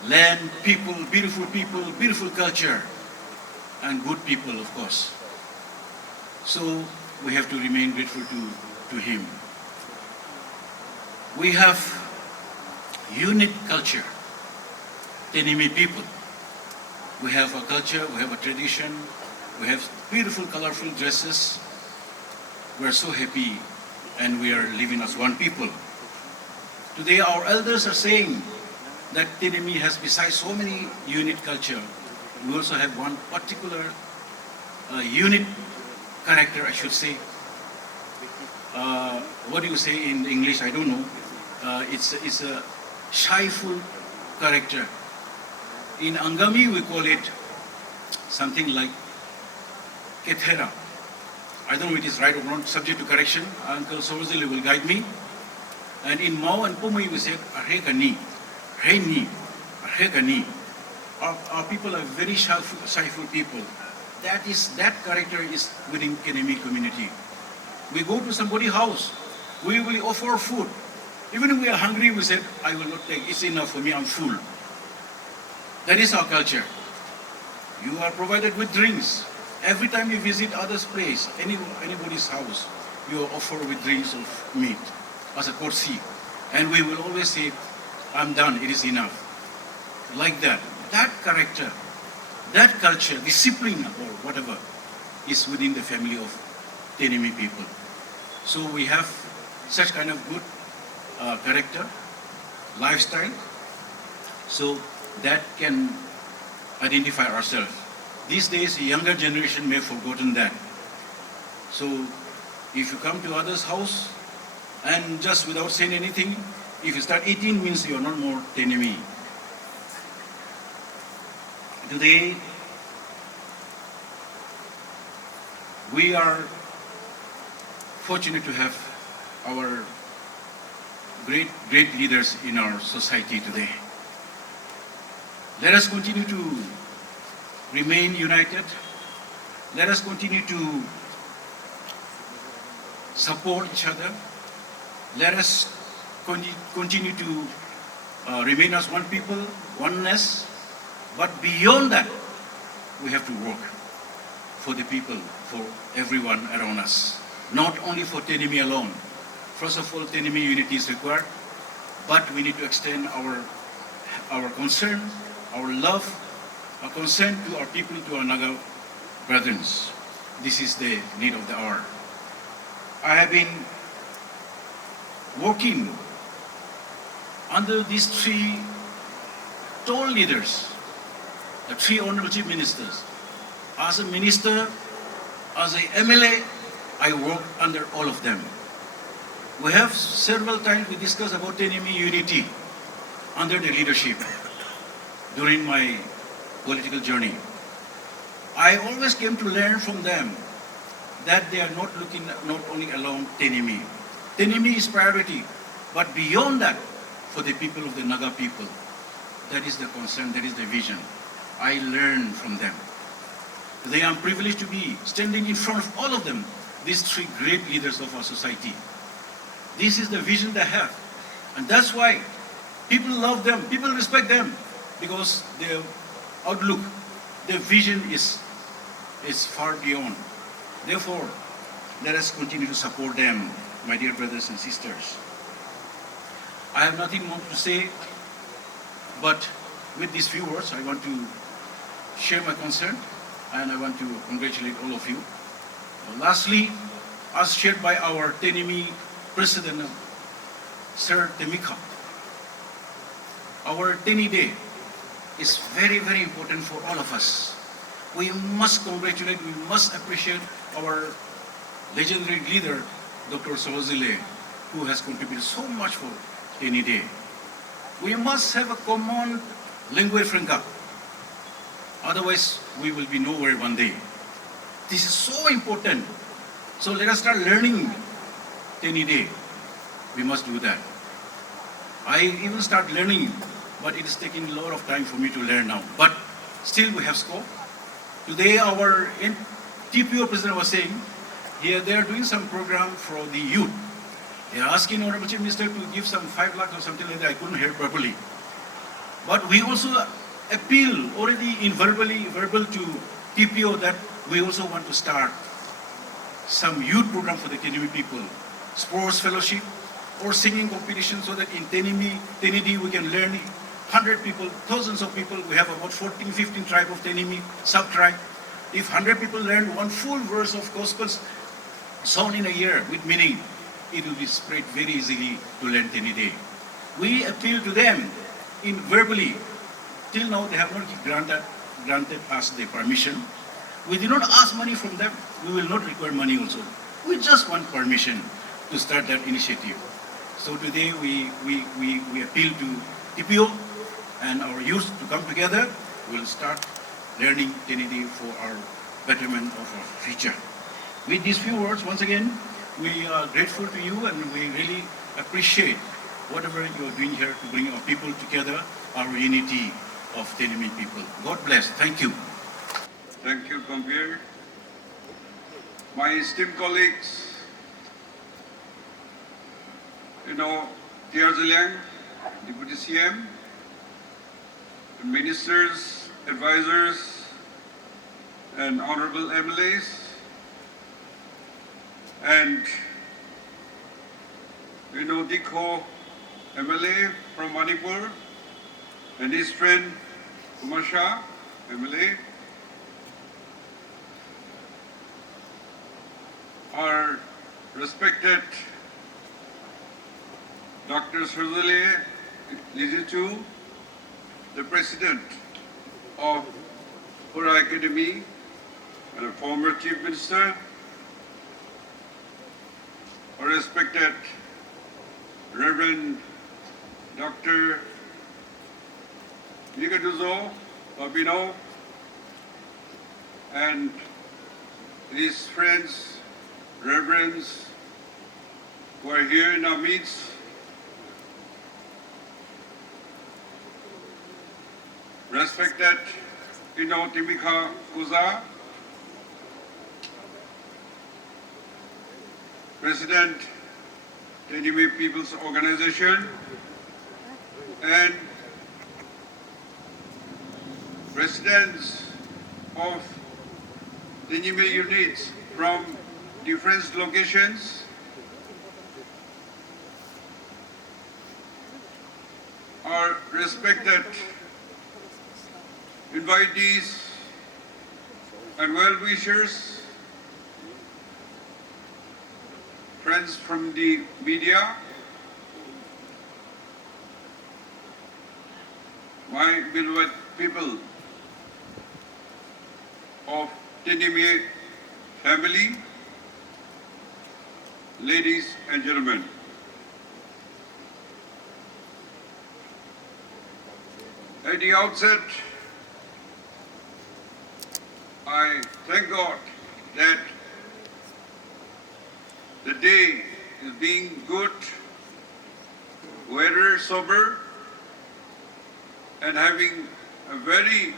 Land, people, beautiful culture, and good people, of course. So we have to remain grateful to Him. We have unique culture, Tenyimi people. We have a culture, we have a tradition, we have beautiful, colorful dresses. We are so happy and we are living as one people. Today our elders are saying that Tenyimi has, besides so many unique culture, we also have one particular unique character, I should say. What do you say in English? I don't know. It's a shyful character. In Angami, we call it something like Kethera. I don't know if it is right or wrong, subject to correction. Uncle Sorzili will guide me. And in Mao and Pumui, we say Arhekani, Reini, Arhekani. Our people are very shyful people. That character is within Tenyimi community. We go to somebody's house, we will offer food. Even if we are hungry, we say, I will not take, it's enough for me, I'm full. That is our culture. You are provided with drinks. Every time you visit others' place, anybody's house, you are offered with drinks of meat as a courtesy. And we will always say, I'm done, it is enough. Like that. That character, that culture, discipline or whatever, is within the family of Tenyimi people. So we have such kind of good character, lifestyle, so that can identify ourselves. These days, the younger generation may have forgotten that. So if you come to others' house and just without saying anything, if you start eating, means you are not more Tenyimi. Today, we are fortunate to have our great leaders in our society today. Let us continue to remain united. Let us continue to support each other. Let us continue to remain as one people, oneness. But beyond that, we have to work for the people, for everyone around us. Not only for Tenyimi alone. First of all, Tenyimi unity is required, but we need to extend our concern, our love, our concern to our people, to our Naga brethren. This is the need of the hour. I have been working under these three tall leaders, the three honorable chief ministers. As a minister, as a MLA, I work under all of them. We have several times we discussed about Tenyimi unity under their leadership during my political journey. I always came to learn from them that they are not looking not only along Tenyimi. Tenyimi is priority, but beyond that, for the people of the Naga people, that is the concern, that is the vision. I learn from them. Today I'm privileged to be standing in front of all of them, these three great leaders of our society. This is the vision they have. And that's why people love them, people respect them, because their outlook, their vision is far beyond. Therefore, let us continue to support them, my dear brothers and sisters. I have nothing more to say, but with these few words, I want to share my concern, and I want to congratulate all of you. Lastly, as shared by our Tenyimi President Sir Temika. Our Teni Day is very, very important for all of us. We must congratulate, we must appreciate our legendary leader, Dr. Sohozile, who has contributed so much for Teni Day. We must have a common lingua franca. Otherwise, we will be nowhere one day. This is so important. So let us start learning Teni Day. We must do that. I even start learning, but it is taking a lot of time for me to learn now. But still we have scope. Today our TPO president was saying, here they are doing some program for the youth. They are asking Honorable Chief Minister to give some 5 lakhs or something like that. I couldn't hear properly. But we also appeal already in verbal to TPO that we also want to start some youth program for the Tenyimi people, sports fellowship or singing competition, so that in Tenyimi we can learn 100 people, thousands of people. We have about 14, 15 tribe of Tenyimi, sub-tribe. If 100 people learn one full verse of gospels sung in a year with meaning, it will be spread very easily to learn Teni Day. We appeal to them in verbally. Till now they have not granted us the permission. We did not ask money from them. We will not require money also. We just want permission to start that initiative. So today we appeal to TPO and our youth to come together. We'll start learning Teni Day for our betterment of our future. With these few words, once again, we are grateful to you and we really appreciate whatever you are doing here to bring our people together, our unity of Tenyimi people. God bless. Thank you. Thank you, Gambhir. My esteemed colleagues, T.R. Ziliang, Deputy CM, ministers, advisors, and honorable MLAs, and Dikho MLA from Manipur, and his friend Kumasha MLA, our respected Dr. Sohozile Lijitu, the president of Pura Academy and a former chief minister, our respected Reverend Dr. Nikaduzo Babino and his friends, reverends who are here in our midst. Respected Timika Uza, President, Tenyimi People's Organization, and presidents of Tenyimi units from different locations, our respected invitees and well-wishers, friends from the media, my beloved people of Tenyimi family, ladies and gentlemen. At the outset, I thank God that the day is being good, weather sober, and having a very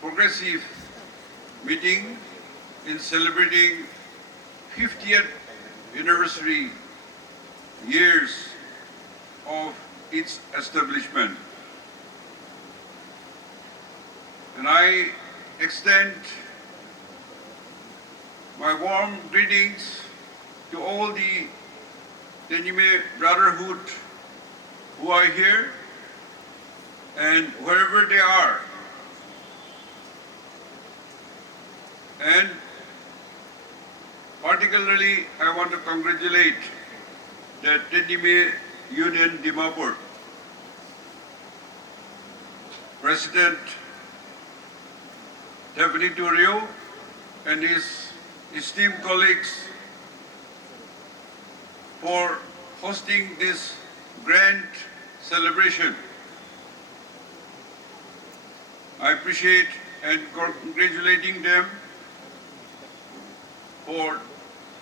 progressive meeting in celebrating 50th anniversary years of its establishment. And I extend my warm greetings to all the Tenyimi Brotherhood who are here and wherever they are. And particularly, I want to congratulate the Tenyimi Union Dimapur, President Deputy and his esteemed colleagues for hosting this grand celebration. I appreciate and congratulating them for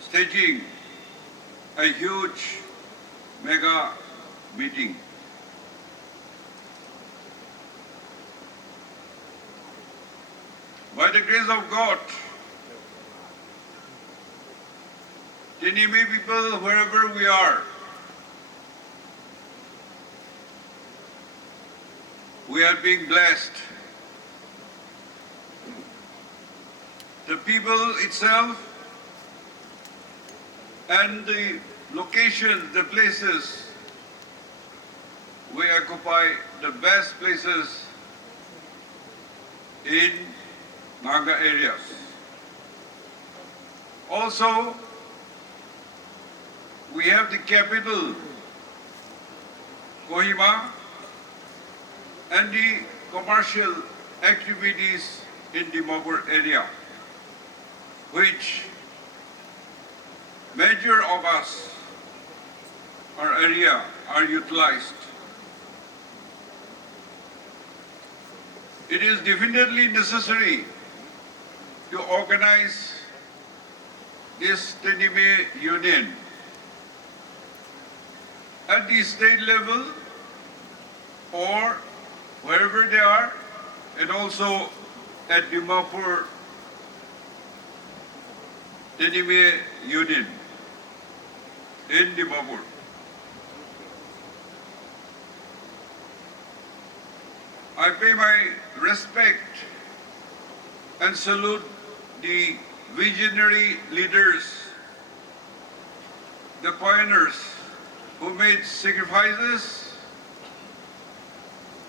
staging a huge mega meeting. By the grace of God, Tenyimi people, wherever we are, we are being blessed. The people itself and the locations, the places, we occupy the best places in Naga areas. Also, we have the capital, Kohima, and the commercial activities in Dimapur area, which major of us, our area, are utilized. It is definitely necessary to organize this Tenyimi Union at the state level or wherever they are, and also at Dimapur Tenyimi Union in Dimapur. I pay my respect and salute the visionary leaders, the pioneers who made sacrifices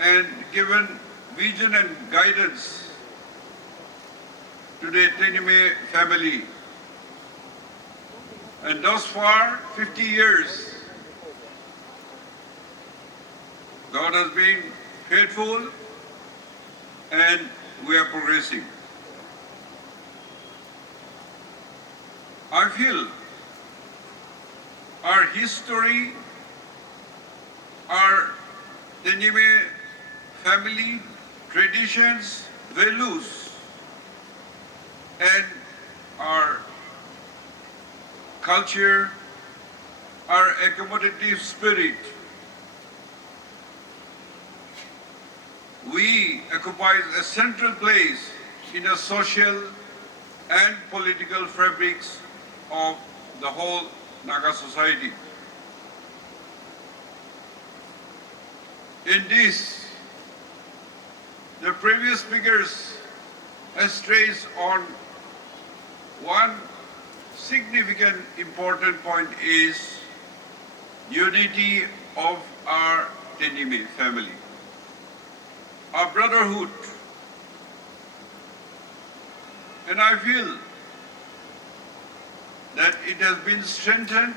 and given vision and guidance to the Tenyimi family. And thus far, 50 years, God has been faithful and we are progressing. I feel our history, our Tenyimi family, traditions, values, and our culture, our accommodative spirit, we occupy a central place in the social and political fabrics of the whole Naga society. In this, the previous speakers has stressed on one significant important point is unity of our Tenyimi family, our brotherhood. And I feel that it has been strengthened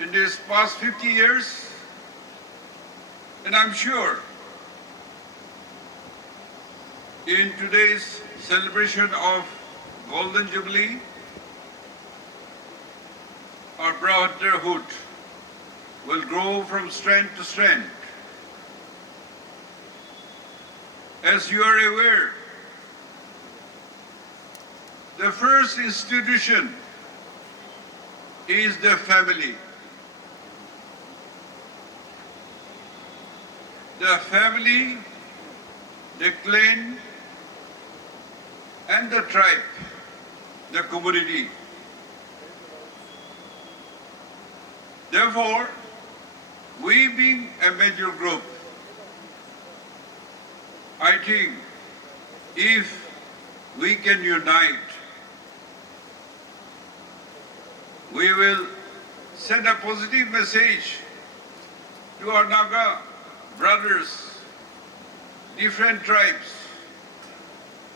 in these past 50 years, and I'm sure in today's celebration of Golden Jubilee, our brotherhood will grow from strength to strength. As you are aware, the first institution is the family. The family, the clan, and the tribe, the community. Therefore, we being a major group, I think if we can unite, we will send a positive message to our Naga brothers, different tribes.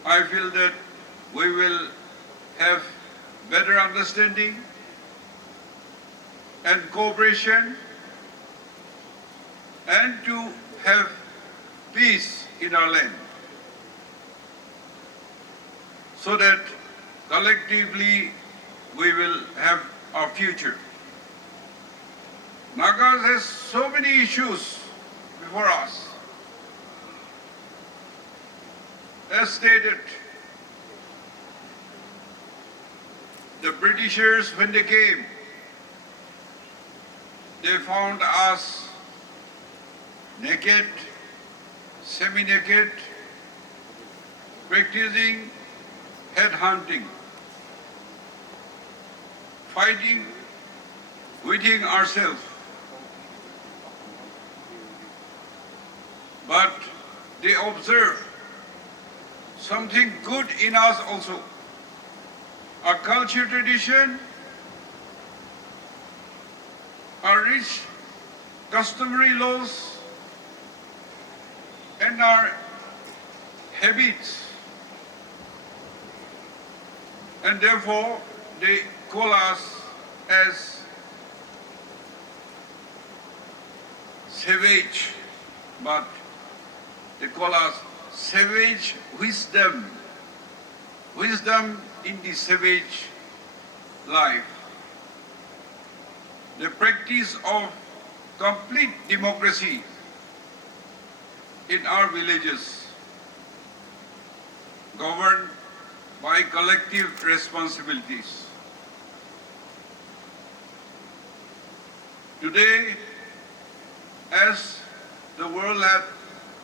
I feel that we will have better understanding and cooperation, and to have peace in our land, so that collectively we will have our future. Nagas has so many issues before us. As stated, the Britishers, when they came, they found us naked, semi-naked, practicing head hunting, fighting within ourselves. But they observe something good in us also. Our culture, tradition, our rich customary laws, and our habits. And therefore, they call us as savage, but they call us savage wisdom. Wisdom in the savage life. The practice of complete democracy in our villages, governed by collective responsibilities. Today, as the world has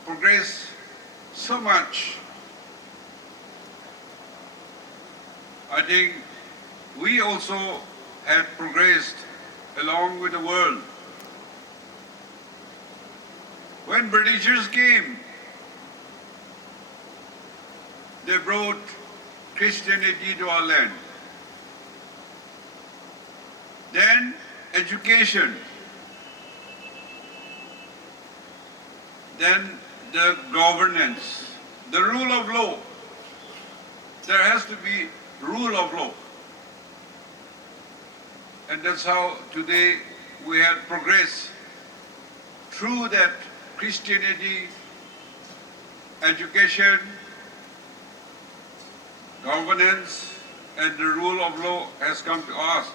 progressed so much, I think we also had progressed along with the world. When Britishers came, they brought Christianity to our land. Then education. Then the governance, the rule of law. There has to be rule of law. And that's how today we have progressed through that Christianity, education, governance, and the rule of law has come to us.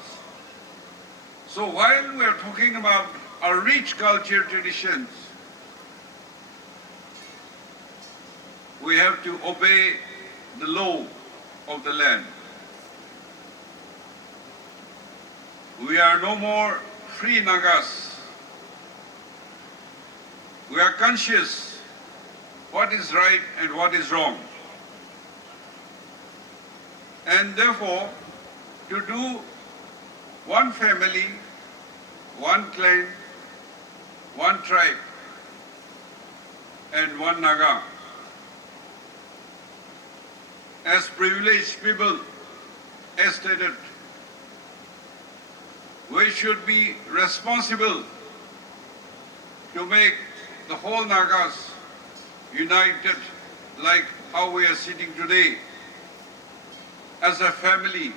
So while we are talking about our rich culture traditions, we have to obey the law of the land. We are no more free Nagas. We are conscious what is right and what is wrong. And therefore, to do one family, one clan, one tribe, and one Naga, as privileged people, as stated, we should be responsible to make the whole Nagas united like how we are sitting today, as a family,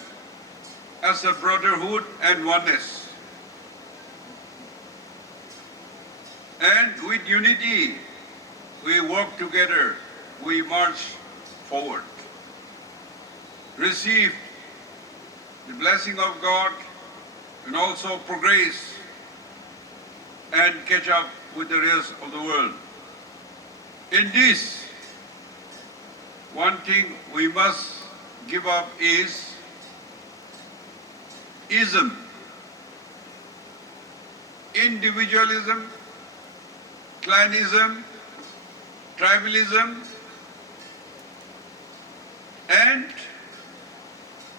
as a brotherhood and oneness. And with unity, we work together, we march forward. Receive the blessing of God and also progress and catch up with the rest of the world. In this, one thing we must give up is ism, individualism, clanism, tribalism, and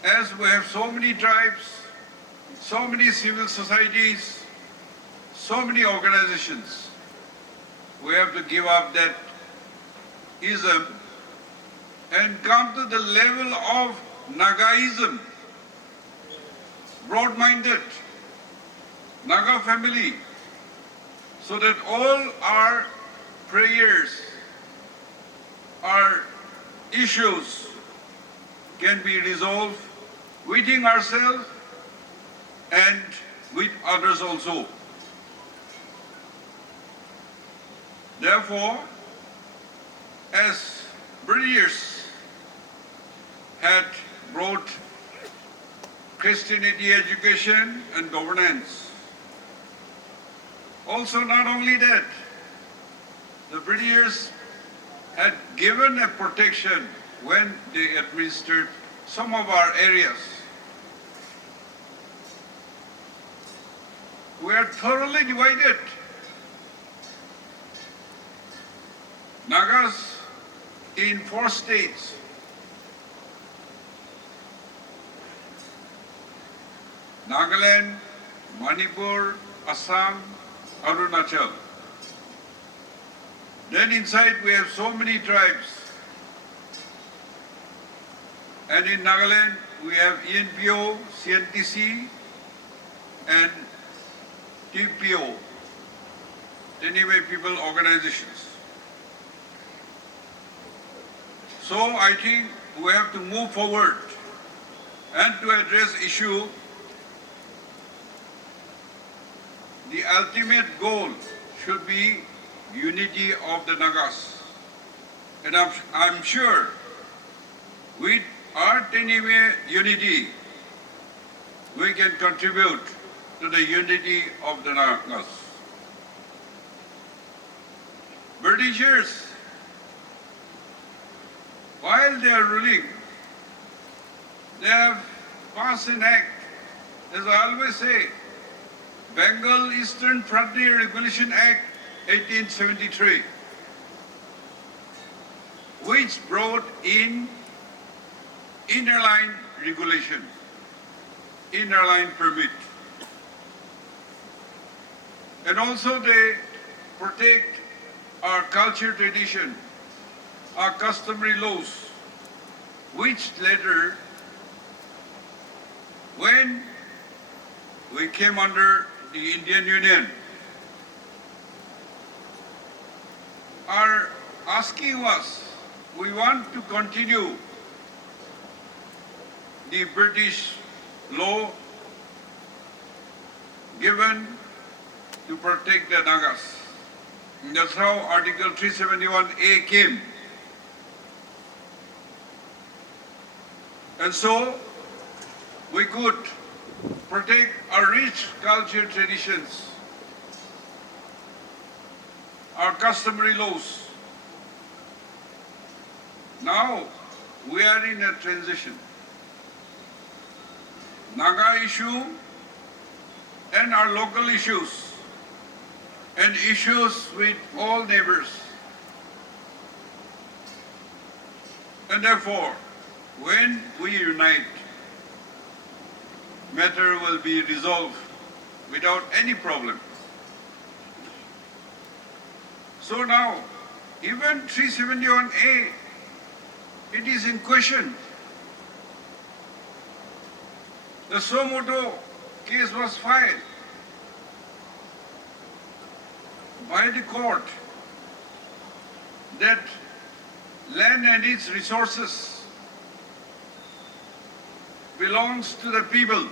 as we have so many tribes, so many civil societies, so many organizations, we have to give up that ism and come to the level of Nagaism, broad-minded Naga family, so that all our prayers, our issues can be resolved within ourselves and with others also. Therefore, as British had brought Christianity education and governance, also not only that, the British had given a protection when they administered some of our areas. We are thoroughly divided. Nagas in 4 states. Nagaland, Manipur, Assam, Arunachal. Then inside we have so many tribes. And in Nagaland we have ENPO, CNTC and TPO, Tenyimi People Organizations. So I think we have to move forward and to address issue. The ultimate goal should be unity of the Nagas. And I'm sure with our Tenyimi unity, we can contribute to the unity of the Nagas. Britishers, while they are ruling, they have passed an act, as I always say, Bengal Eastern Frontier Regulation Act 1873, which brought in inner line regulation, inner line permit. And also they protect our culture, tradition, our customary laws, which later, when we came under the Indian Union, are asking us, we want to continue the British law given to protect the Nagas. And that's how Article 371A came. And so we could protect our rich culture, traditions, our customary laws. Now we are in a transition. Naga issue and our local issues and issues with all neighbors. And therefore, when we unite, matter will be resolved without any problem. So now, even 371A, it is in question. The Somoto case was filed by the court that land and its resources belongs to the people.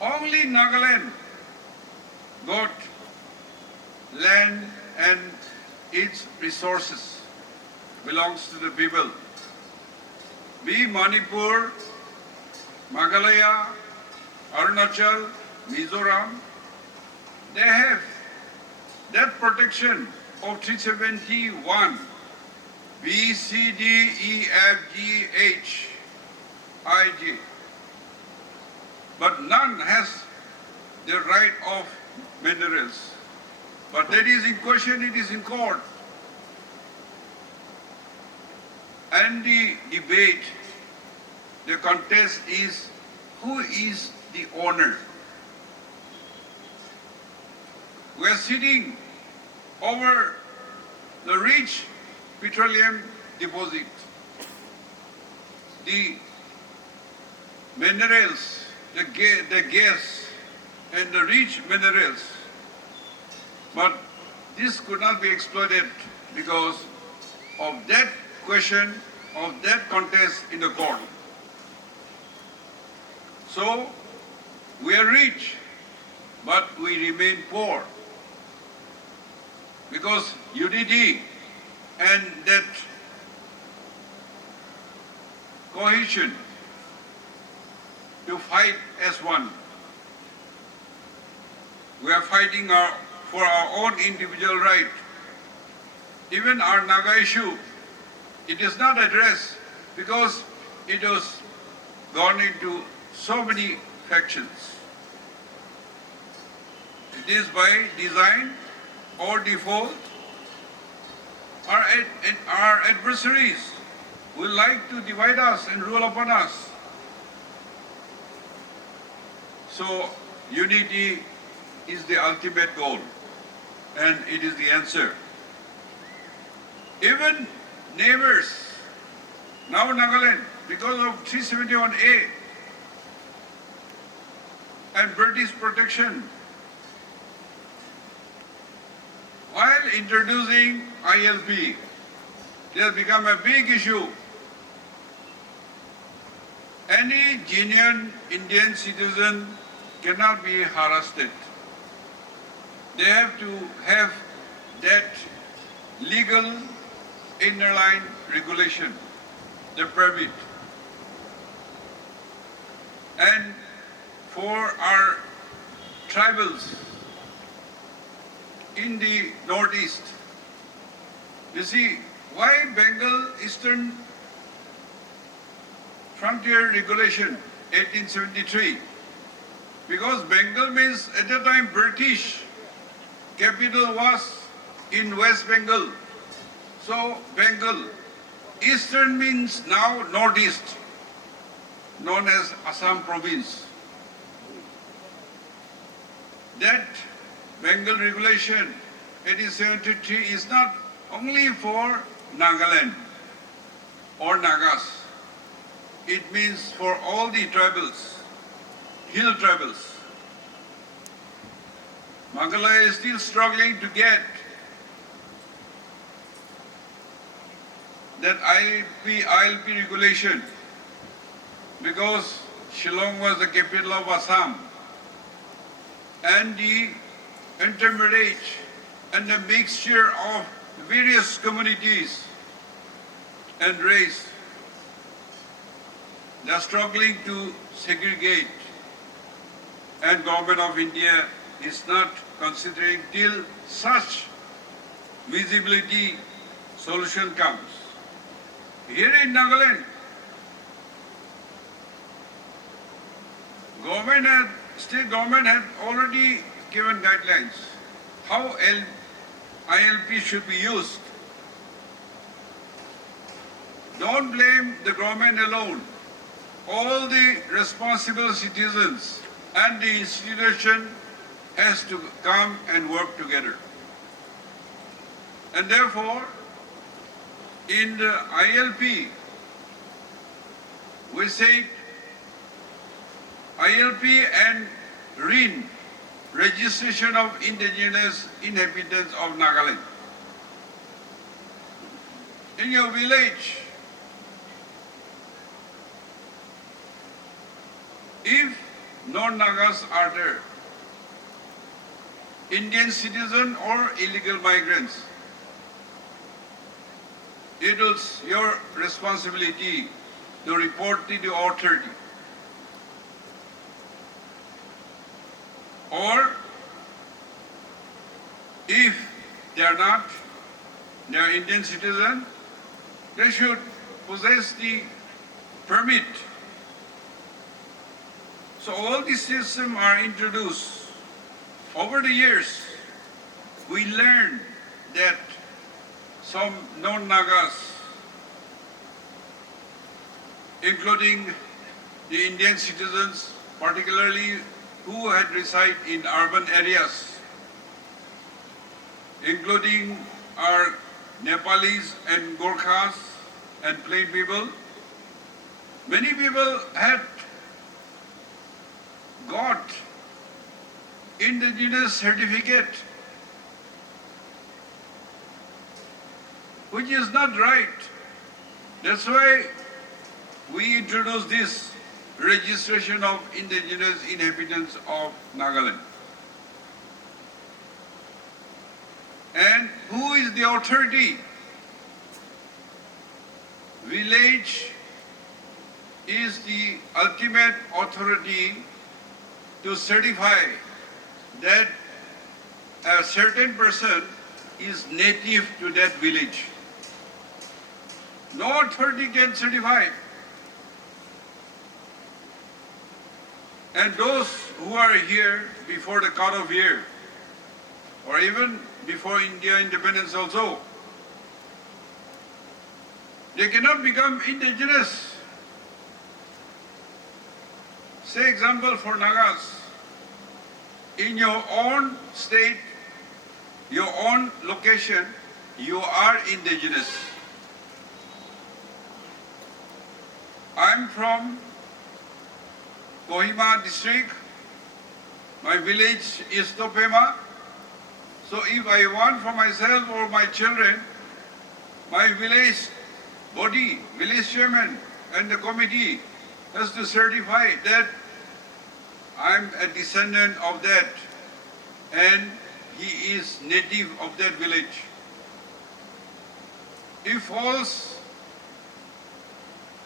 Only Nagaland got land and its resources belongs to the people. Be Manipur, Meghalaya, Arunachal, Mizoram, they have that protection of 371, B, C, D, E, F, G, H, I, J. But none has the right of minerals. But that is in question, it is in court. And the debate, the contest is who is the owner. We are sitting over the rich petroleum deposit, the minerals, the gas and the rich minerals. But this could not be exploited because of that question, of that contest in the court. So We are rich, but we remain poor. Because unity and that cohesion to fight as one. We are fighting for our own individual right. Even our Naga issue, it is not addressed because it was gone into so many factions. It is by design or default. Our adversaries will like to divide us and rule upon us. So unity is the ultimate goal, and it is the answer. Even neighbors, now Nagaland, because of 371A and British protection, while introducing ILP, it has become a big issue. Any genuine Indian citizen cannot be harassed. They have to have that legal inner line regulation, the permit. And for our tribals in the northeast, you see, why Bengal Eastern Frontier Regulation 1873? Because Bengal means at the time British capital was in West Bengal. So Bengal. Eastern means now northeast, known as Assam province. That Bengal regulation 1873 is not only for Nagaland or Nagas. It means for all the tribals, hill tribals. Meghalaya is still struggling to get that ILP regulation because Shillong was the capital of Assam, and the intermarriage and the mixture of various communities and race, they are struggling to segregate, and Government of India is not considering till such visibility solution comes. Here in Nagaland, state government had already given guidelines how ILP should be used. Don't blame the government alone. All the responsible citizens and the institution has to come and work together. And therefore, in the ILP, we say ILP and RIN, Registration of Indigenous Inhabitants of Nagaland. In your village, if non-Nagas are there, Indian citizen or illegal migrants, it is your responsibility to report to the authority. Or if they are not, they are Indian citizen, they should possess the permit. So all these systems are introduced. Over the years, we learned that some non-Nagas, including the Indian citizens, particularly who had reside in urban areas, including our Nepalis and Gorkhas and plain people, many people had got indigenous certificate, which is not right. That's why we introduced this registration of indigenous inhabitants of Nagaland. And who is the authority? Village is the ultimate authority to certify that a certain person is native to that village. No authority can certify. And those who are here before the cut-off year, or even before India independence also, they cannot become indigenous. Say example for Nagas. In your own state, your own location, you are indigenous. I'm from Kohima district. My village is Topema. So if I want for myself or my children, my village body, village chairman and the committee has to certify that I'm a descendant of that and he is native of that village. If false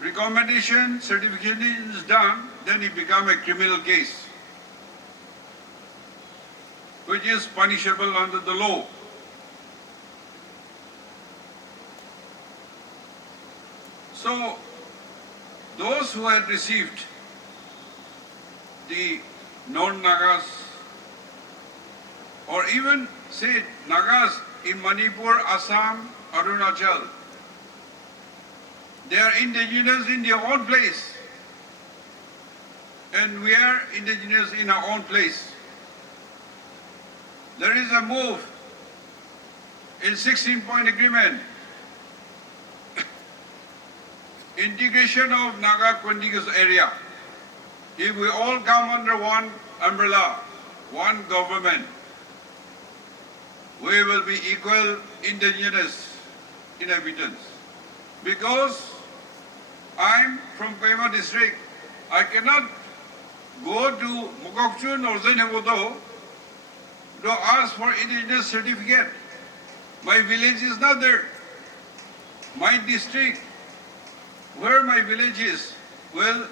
recommendation certification is done, then it becomes a criminal case, which is punishable under the law. So, those who had received the non-Nagas, or even say Nagas in Manipur, Assam, Arunachal, they are indigenous in their own place, and we are indigenous in our own place. There is a move in 16-point agreement, integration of Naga contiguous area. If we all come under one umbrella, one government, we will be equal indigenous inhabitants. Because I'm from Kohima district, I cannot go to Mokokchun or Zainhabodo to ask for indigenous certificate. My village is not there. My district, where my village is, will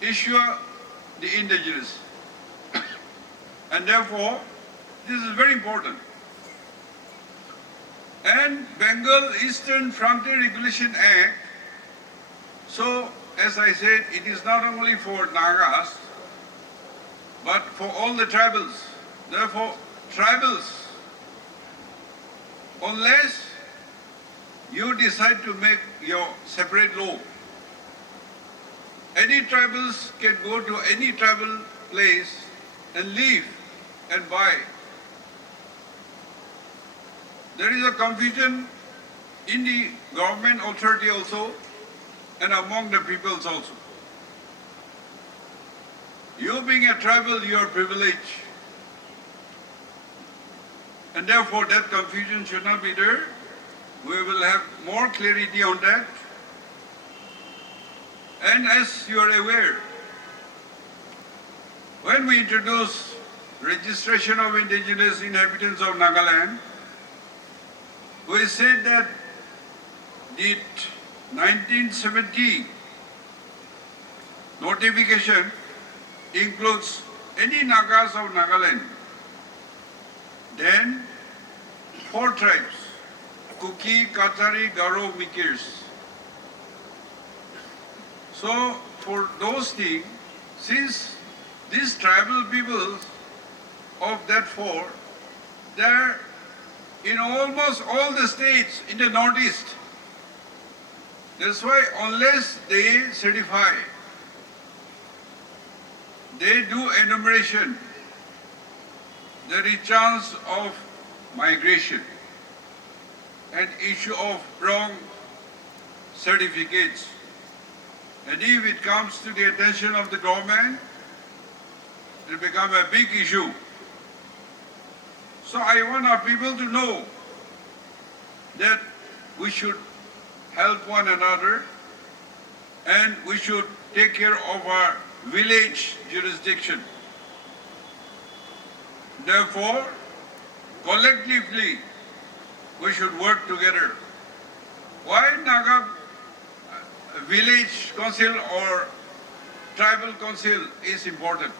issue the indigenous. And therefore, this is very important. And Bengal Eastern Frontier Regulation Act, so as I said, it is not only for Nagas, but for all the tribals. Therefore, tribals, unless you decide to make your separate law, any tribals can go to any tribal place and live and buy. There is a confusion in the government authority also and among the peoples also. You being a tribal, you are privileged. And therefore that confusion should not be there. We will have more clarity on that. And as you are aware, when we introduced registration of indigenous inhabitants of Nagaland, we said that the 1970 notification includes any Nagas of Nagaland, then 4 tribes, Kuki, Katari, Garo, Mikirs. So for those things, since these tribal peoples of that 4, they are in almost all the states in the Northeast. That's why unless they certify, they do enumeration, there is chance of migration and issue of wrong certificates. And if it comes to the attention of the government, it will become a big issue. So I want our people to know that we should help one another and we should take care of our village jurisdiction. Therefore, collectively, we should work together. Why Naga village council or tribal council is important?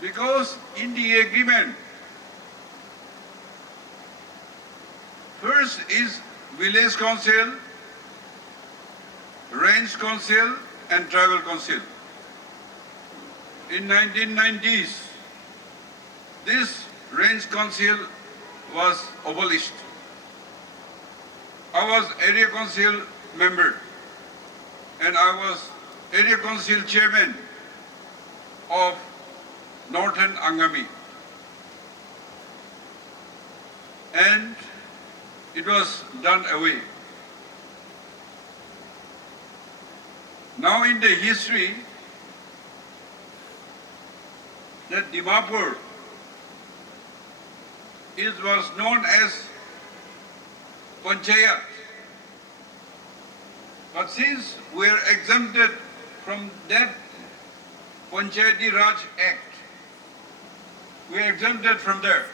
Because in the agreement, first is village council, range council and tribal council. In 1990s, this range council was abolished. I was area council member and I was area council chairman of Northern Angami. And it was done away. Now in the history, that Dimapur was known as Panchayat. But since we are exempted from that Panchayati Raj Act, we are exempted from there.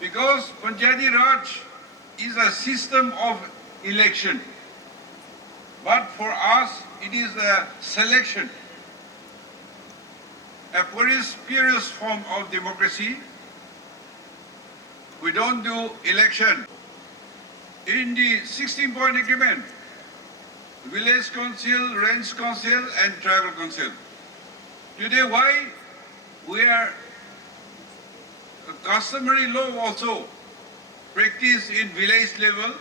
Because Panchayati Raj is a system of election. But for us, it is a selection, a purest form of democracy. We don't do election. In the 16-point agreement, village council, range council and tribal council. Today, why we are customary law also practiced in village level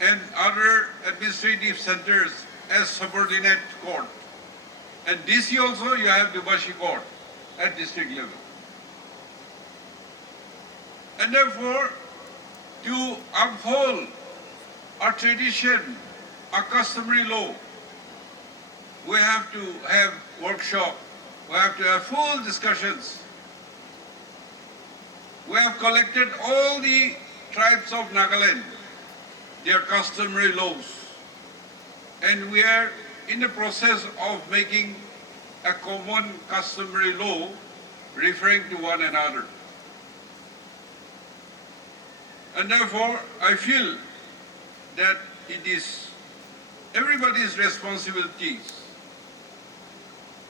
and other administrative centers as subordinate court. And DC also you have Dubashi court at district level. And therefore, to uphold our tradition, our customary law, we have to have workshop, we have to have full discussions. We have collected all the tribes of Nagaland, their customary laws, and we are in the process of making a common customary law referring to one another. And therefore, I feel that it is everybody's responsibilities.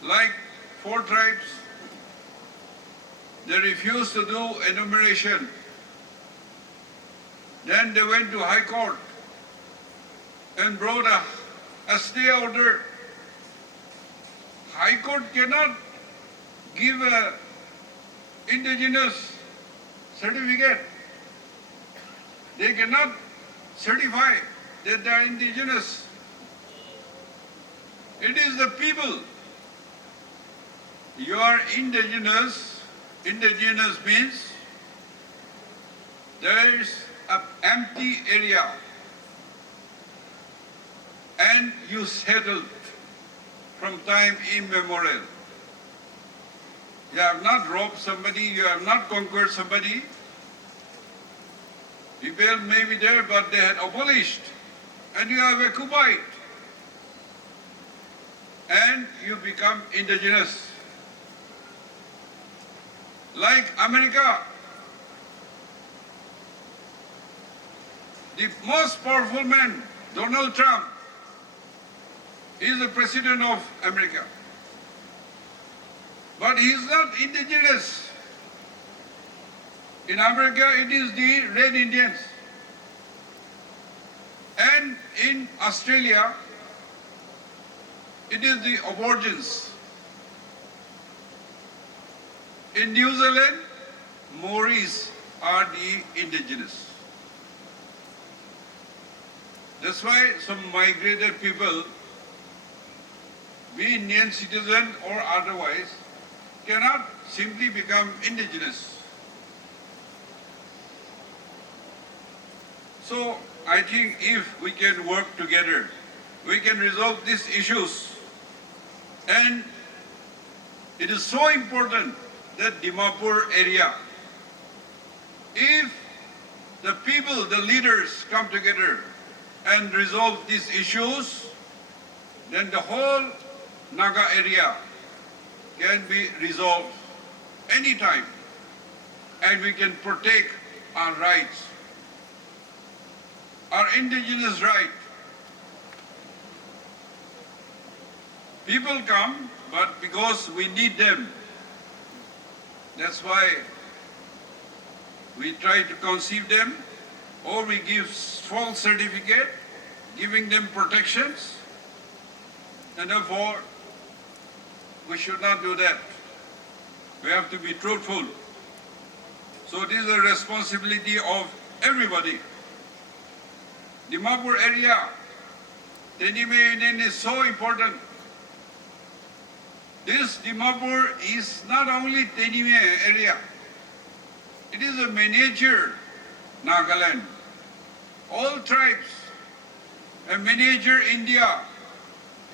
Like 4 tribes, they refused to do enumeration. Then they went to High Court and brought a stay order. High Court cannot give a indigenous certificate. They cannot certify that they are indigenous. It is the people. You are indigenous. Indigenous means there is an empty area and you settled from time immemorial. You have not robbed somebody, you have not conquered somebody. People may be there, but they had abolished, and you have occupied, and you become indigenous. Like America, the most powerful man, Donald Trump, is the president of America. But he is not indigenous. In America, it is the Red Indians. And in Australia, it is the Aborigines. In New Zealand, Maoris are the indigenous. That's why some migrated people, be Indian citizen or otherwise, cannot simply become indigenous. So I think if we can work together, we can resolve these issues. And it is so important that Dimapur area, if the people, the leaders come together and resolve these issues, then the whole Naga area can be resolved anytime, and we can protect our rights, our indigenous right. People come, but because we need them, that's why we try to conceive them, or we give false certificate, giving them protections, and therefore we should not do that. We have to be truthful. So it is a responsibility of everybody. Dimapur area, Tenyimi Union is so important. This Dimapur is not only Tenyimi area, it is a miniature Nagaland. All tribes, a miniature India,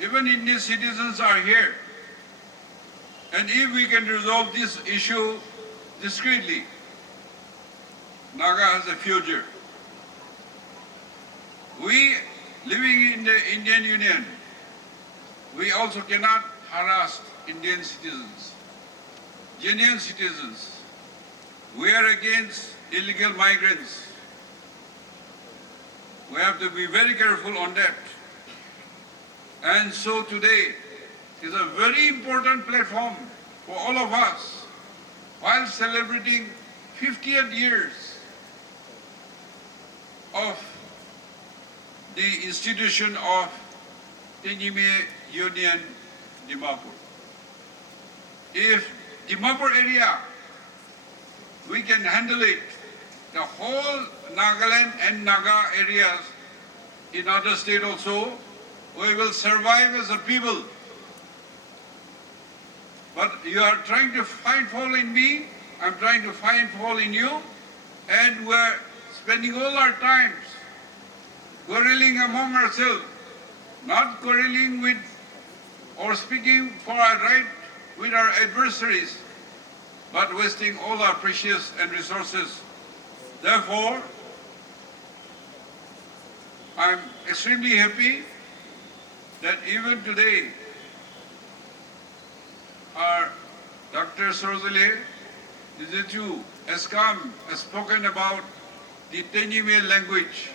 even Indian citizens are here. And if we can resolve this issue discreetly, Naga has a future. We, living in the Indian Union, we also cannot harass Indian citizens, genuine citizens. We are against illegal migrants. We have to be very careful on that. And so today is a very important platform for all of us while celebrating 50th years of the institution of Tenyimi Union Dimapur. If Dimapur area, we can handle it, the whole Nagaland and Naga areas in other states also, we will survive as a people. But you are trying to find fault in me, I'm trying to find fault in you, and we're spending all our times quarreling among ourselves, not quarreling with or speaking for our right with our adversaries, but wasting all our precious and resources. Therefore, I'm extremely happy that even today our Dr. Sorozale Nizitu has come, has spoken about the Tenyimi language.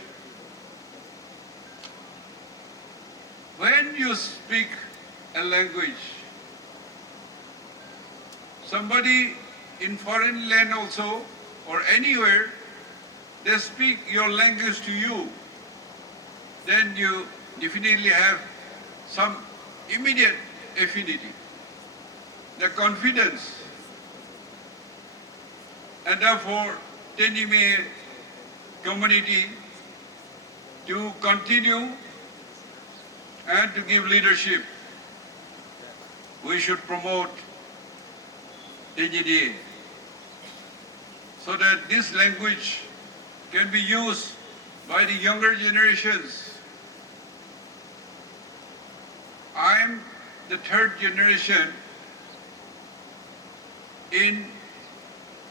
When you speak a language, somebody in foreign land also or anywhere, they speak your language to you, then you definitely have some immediate affinity, the confidence. And therefore, Tenyimi community to continue and to give leadership, we should promote Tenyimi so that this language can be used by the younger generations. I'm the third generation in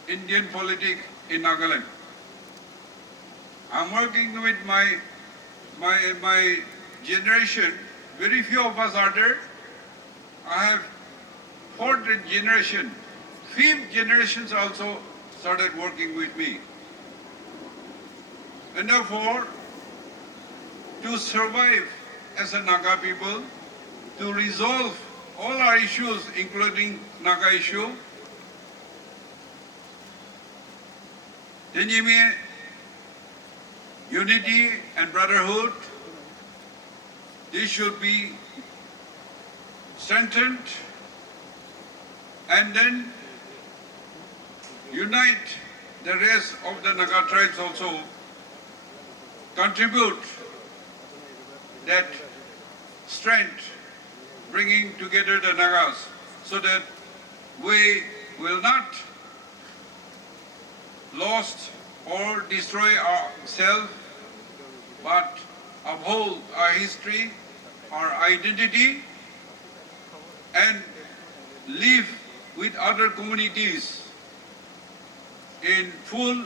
Indian politics in Nagaland. I'm working with my generation. Very few of us are there. I have fourth generation, fifth generations also started working with me. And therefore, to survive as a Naga people, to resolve all our issues, including Naga issue, Tenyimi unity and brotherhood, this should be strengthened and then unite the rest of the Naga tribes also, contribute that strength, bringing together the Nagas so that we will not lost or destroy ourselves, but uphold our history, our identity, and live with other communities in full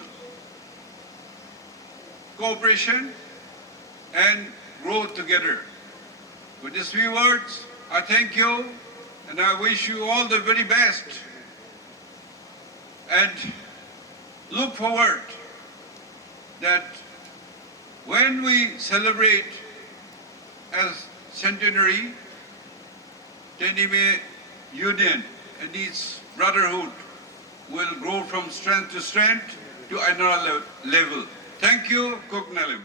cooperation and grow together. With these few words, I thank you and I wish you all the very best. And look forward that when we celebrate as centenary, Tenyimi Union and its brotherhood will grow from strength to strength to another level. Thank you, Koknalim.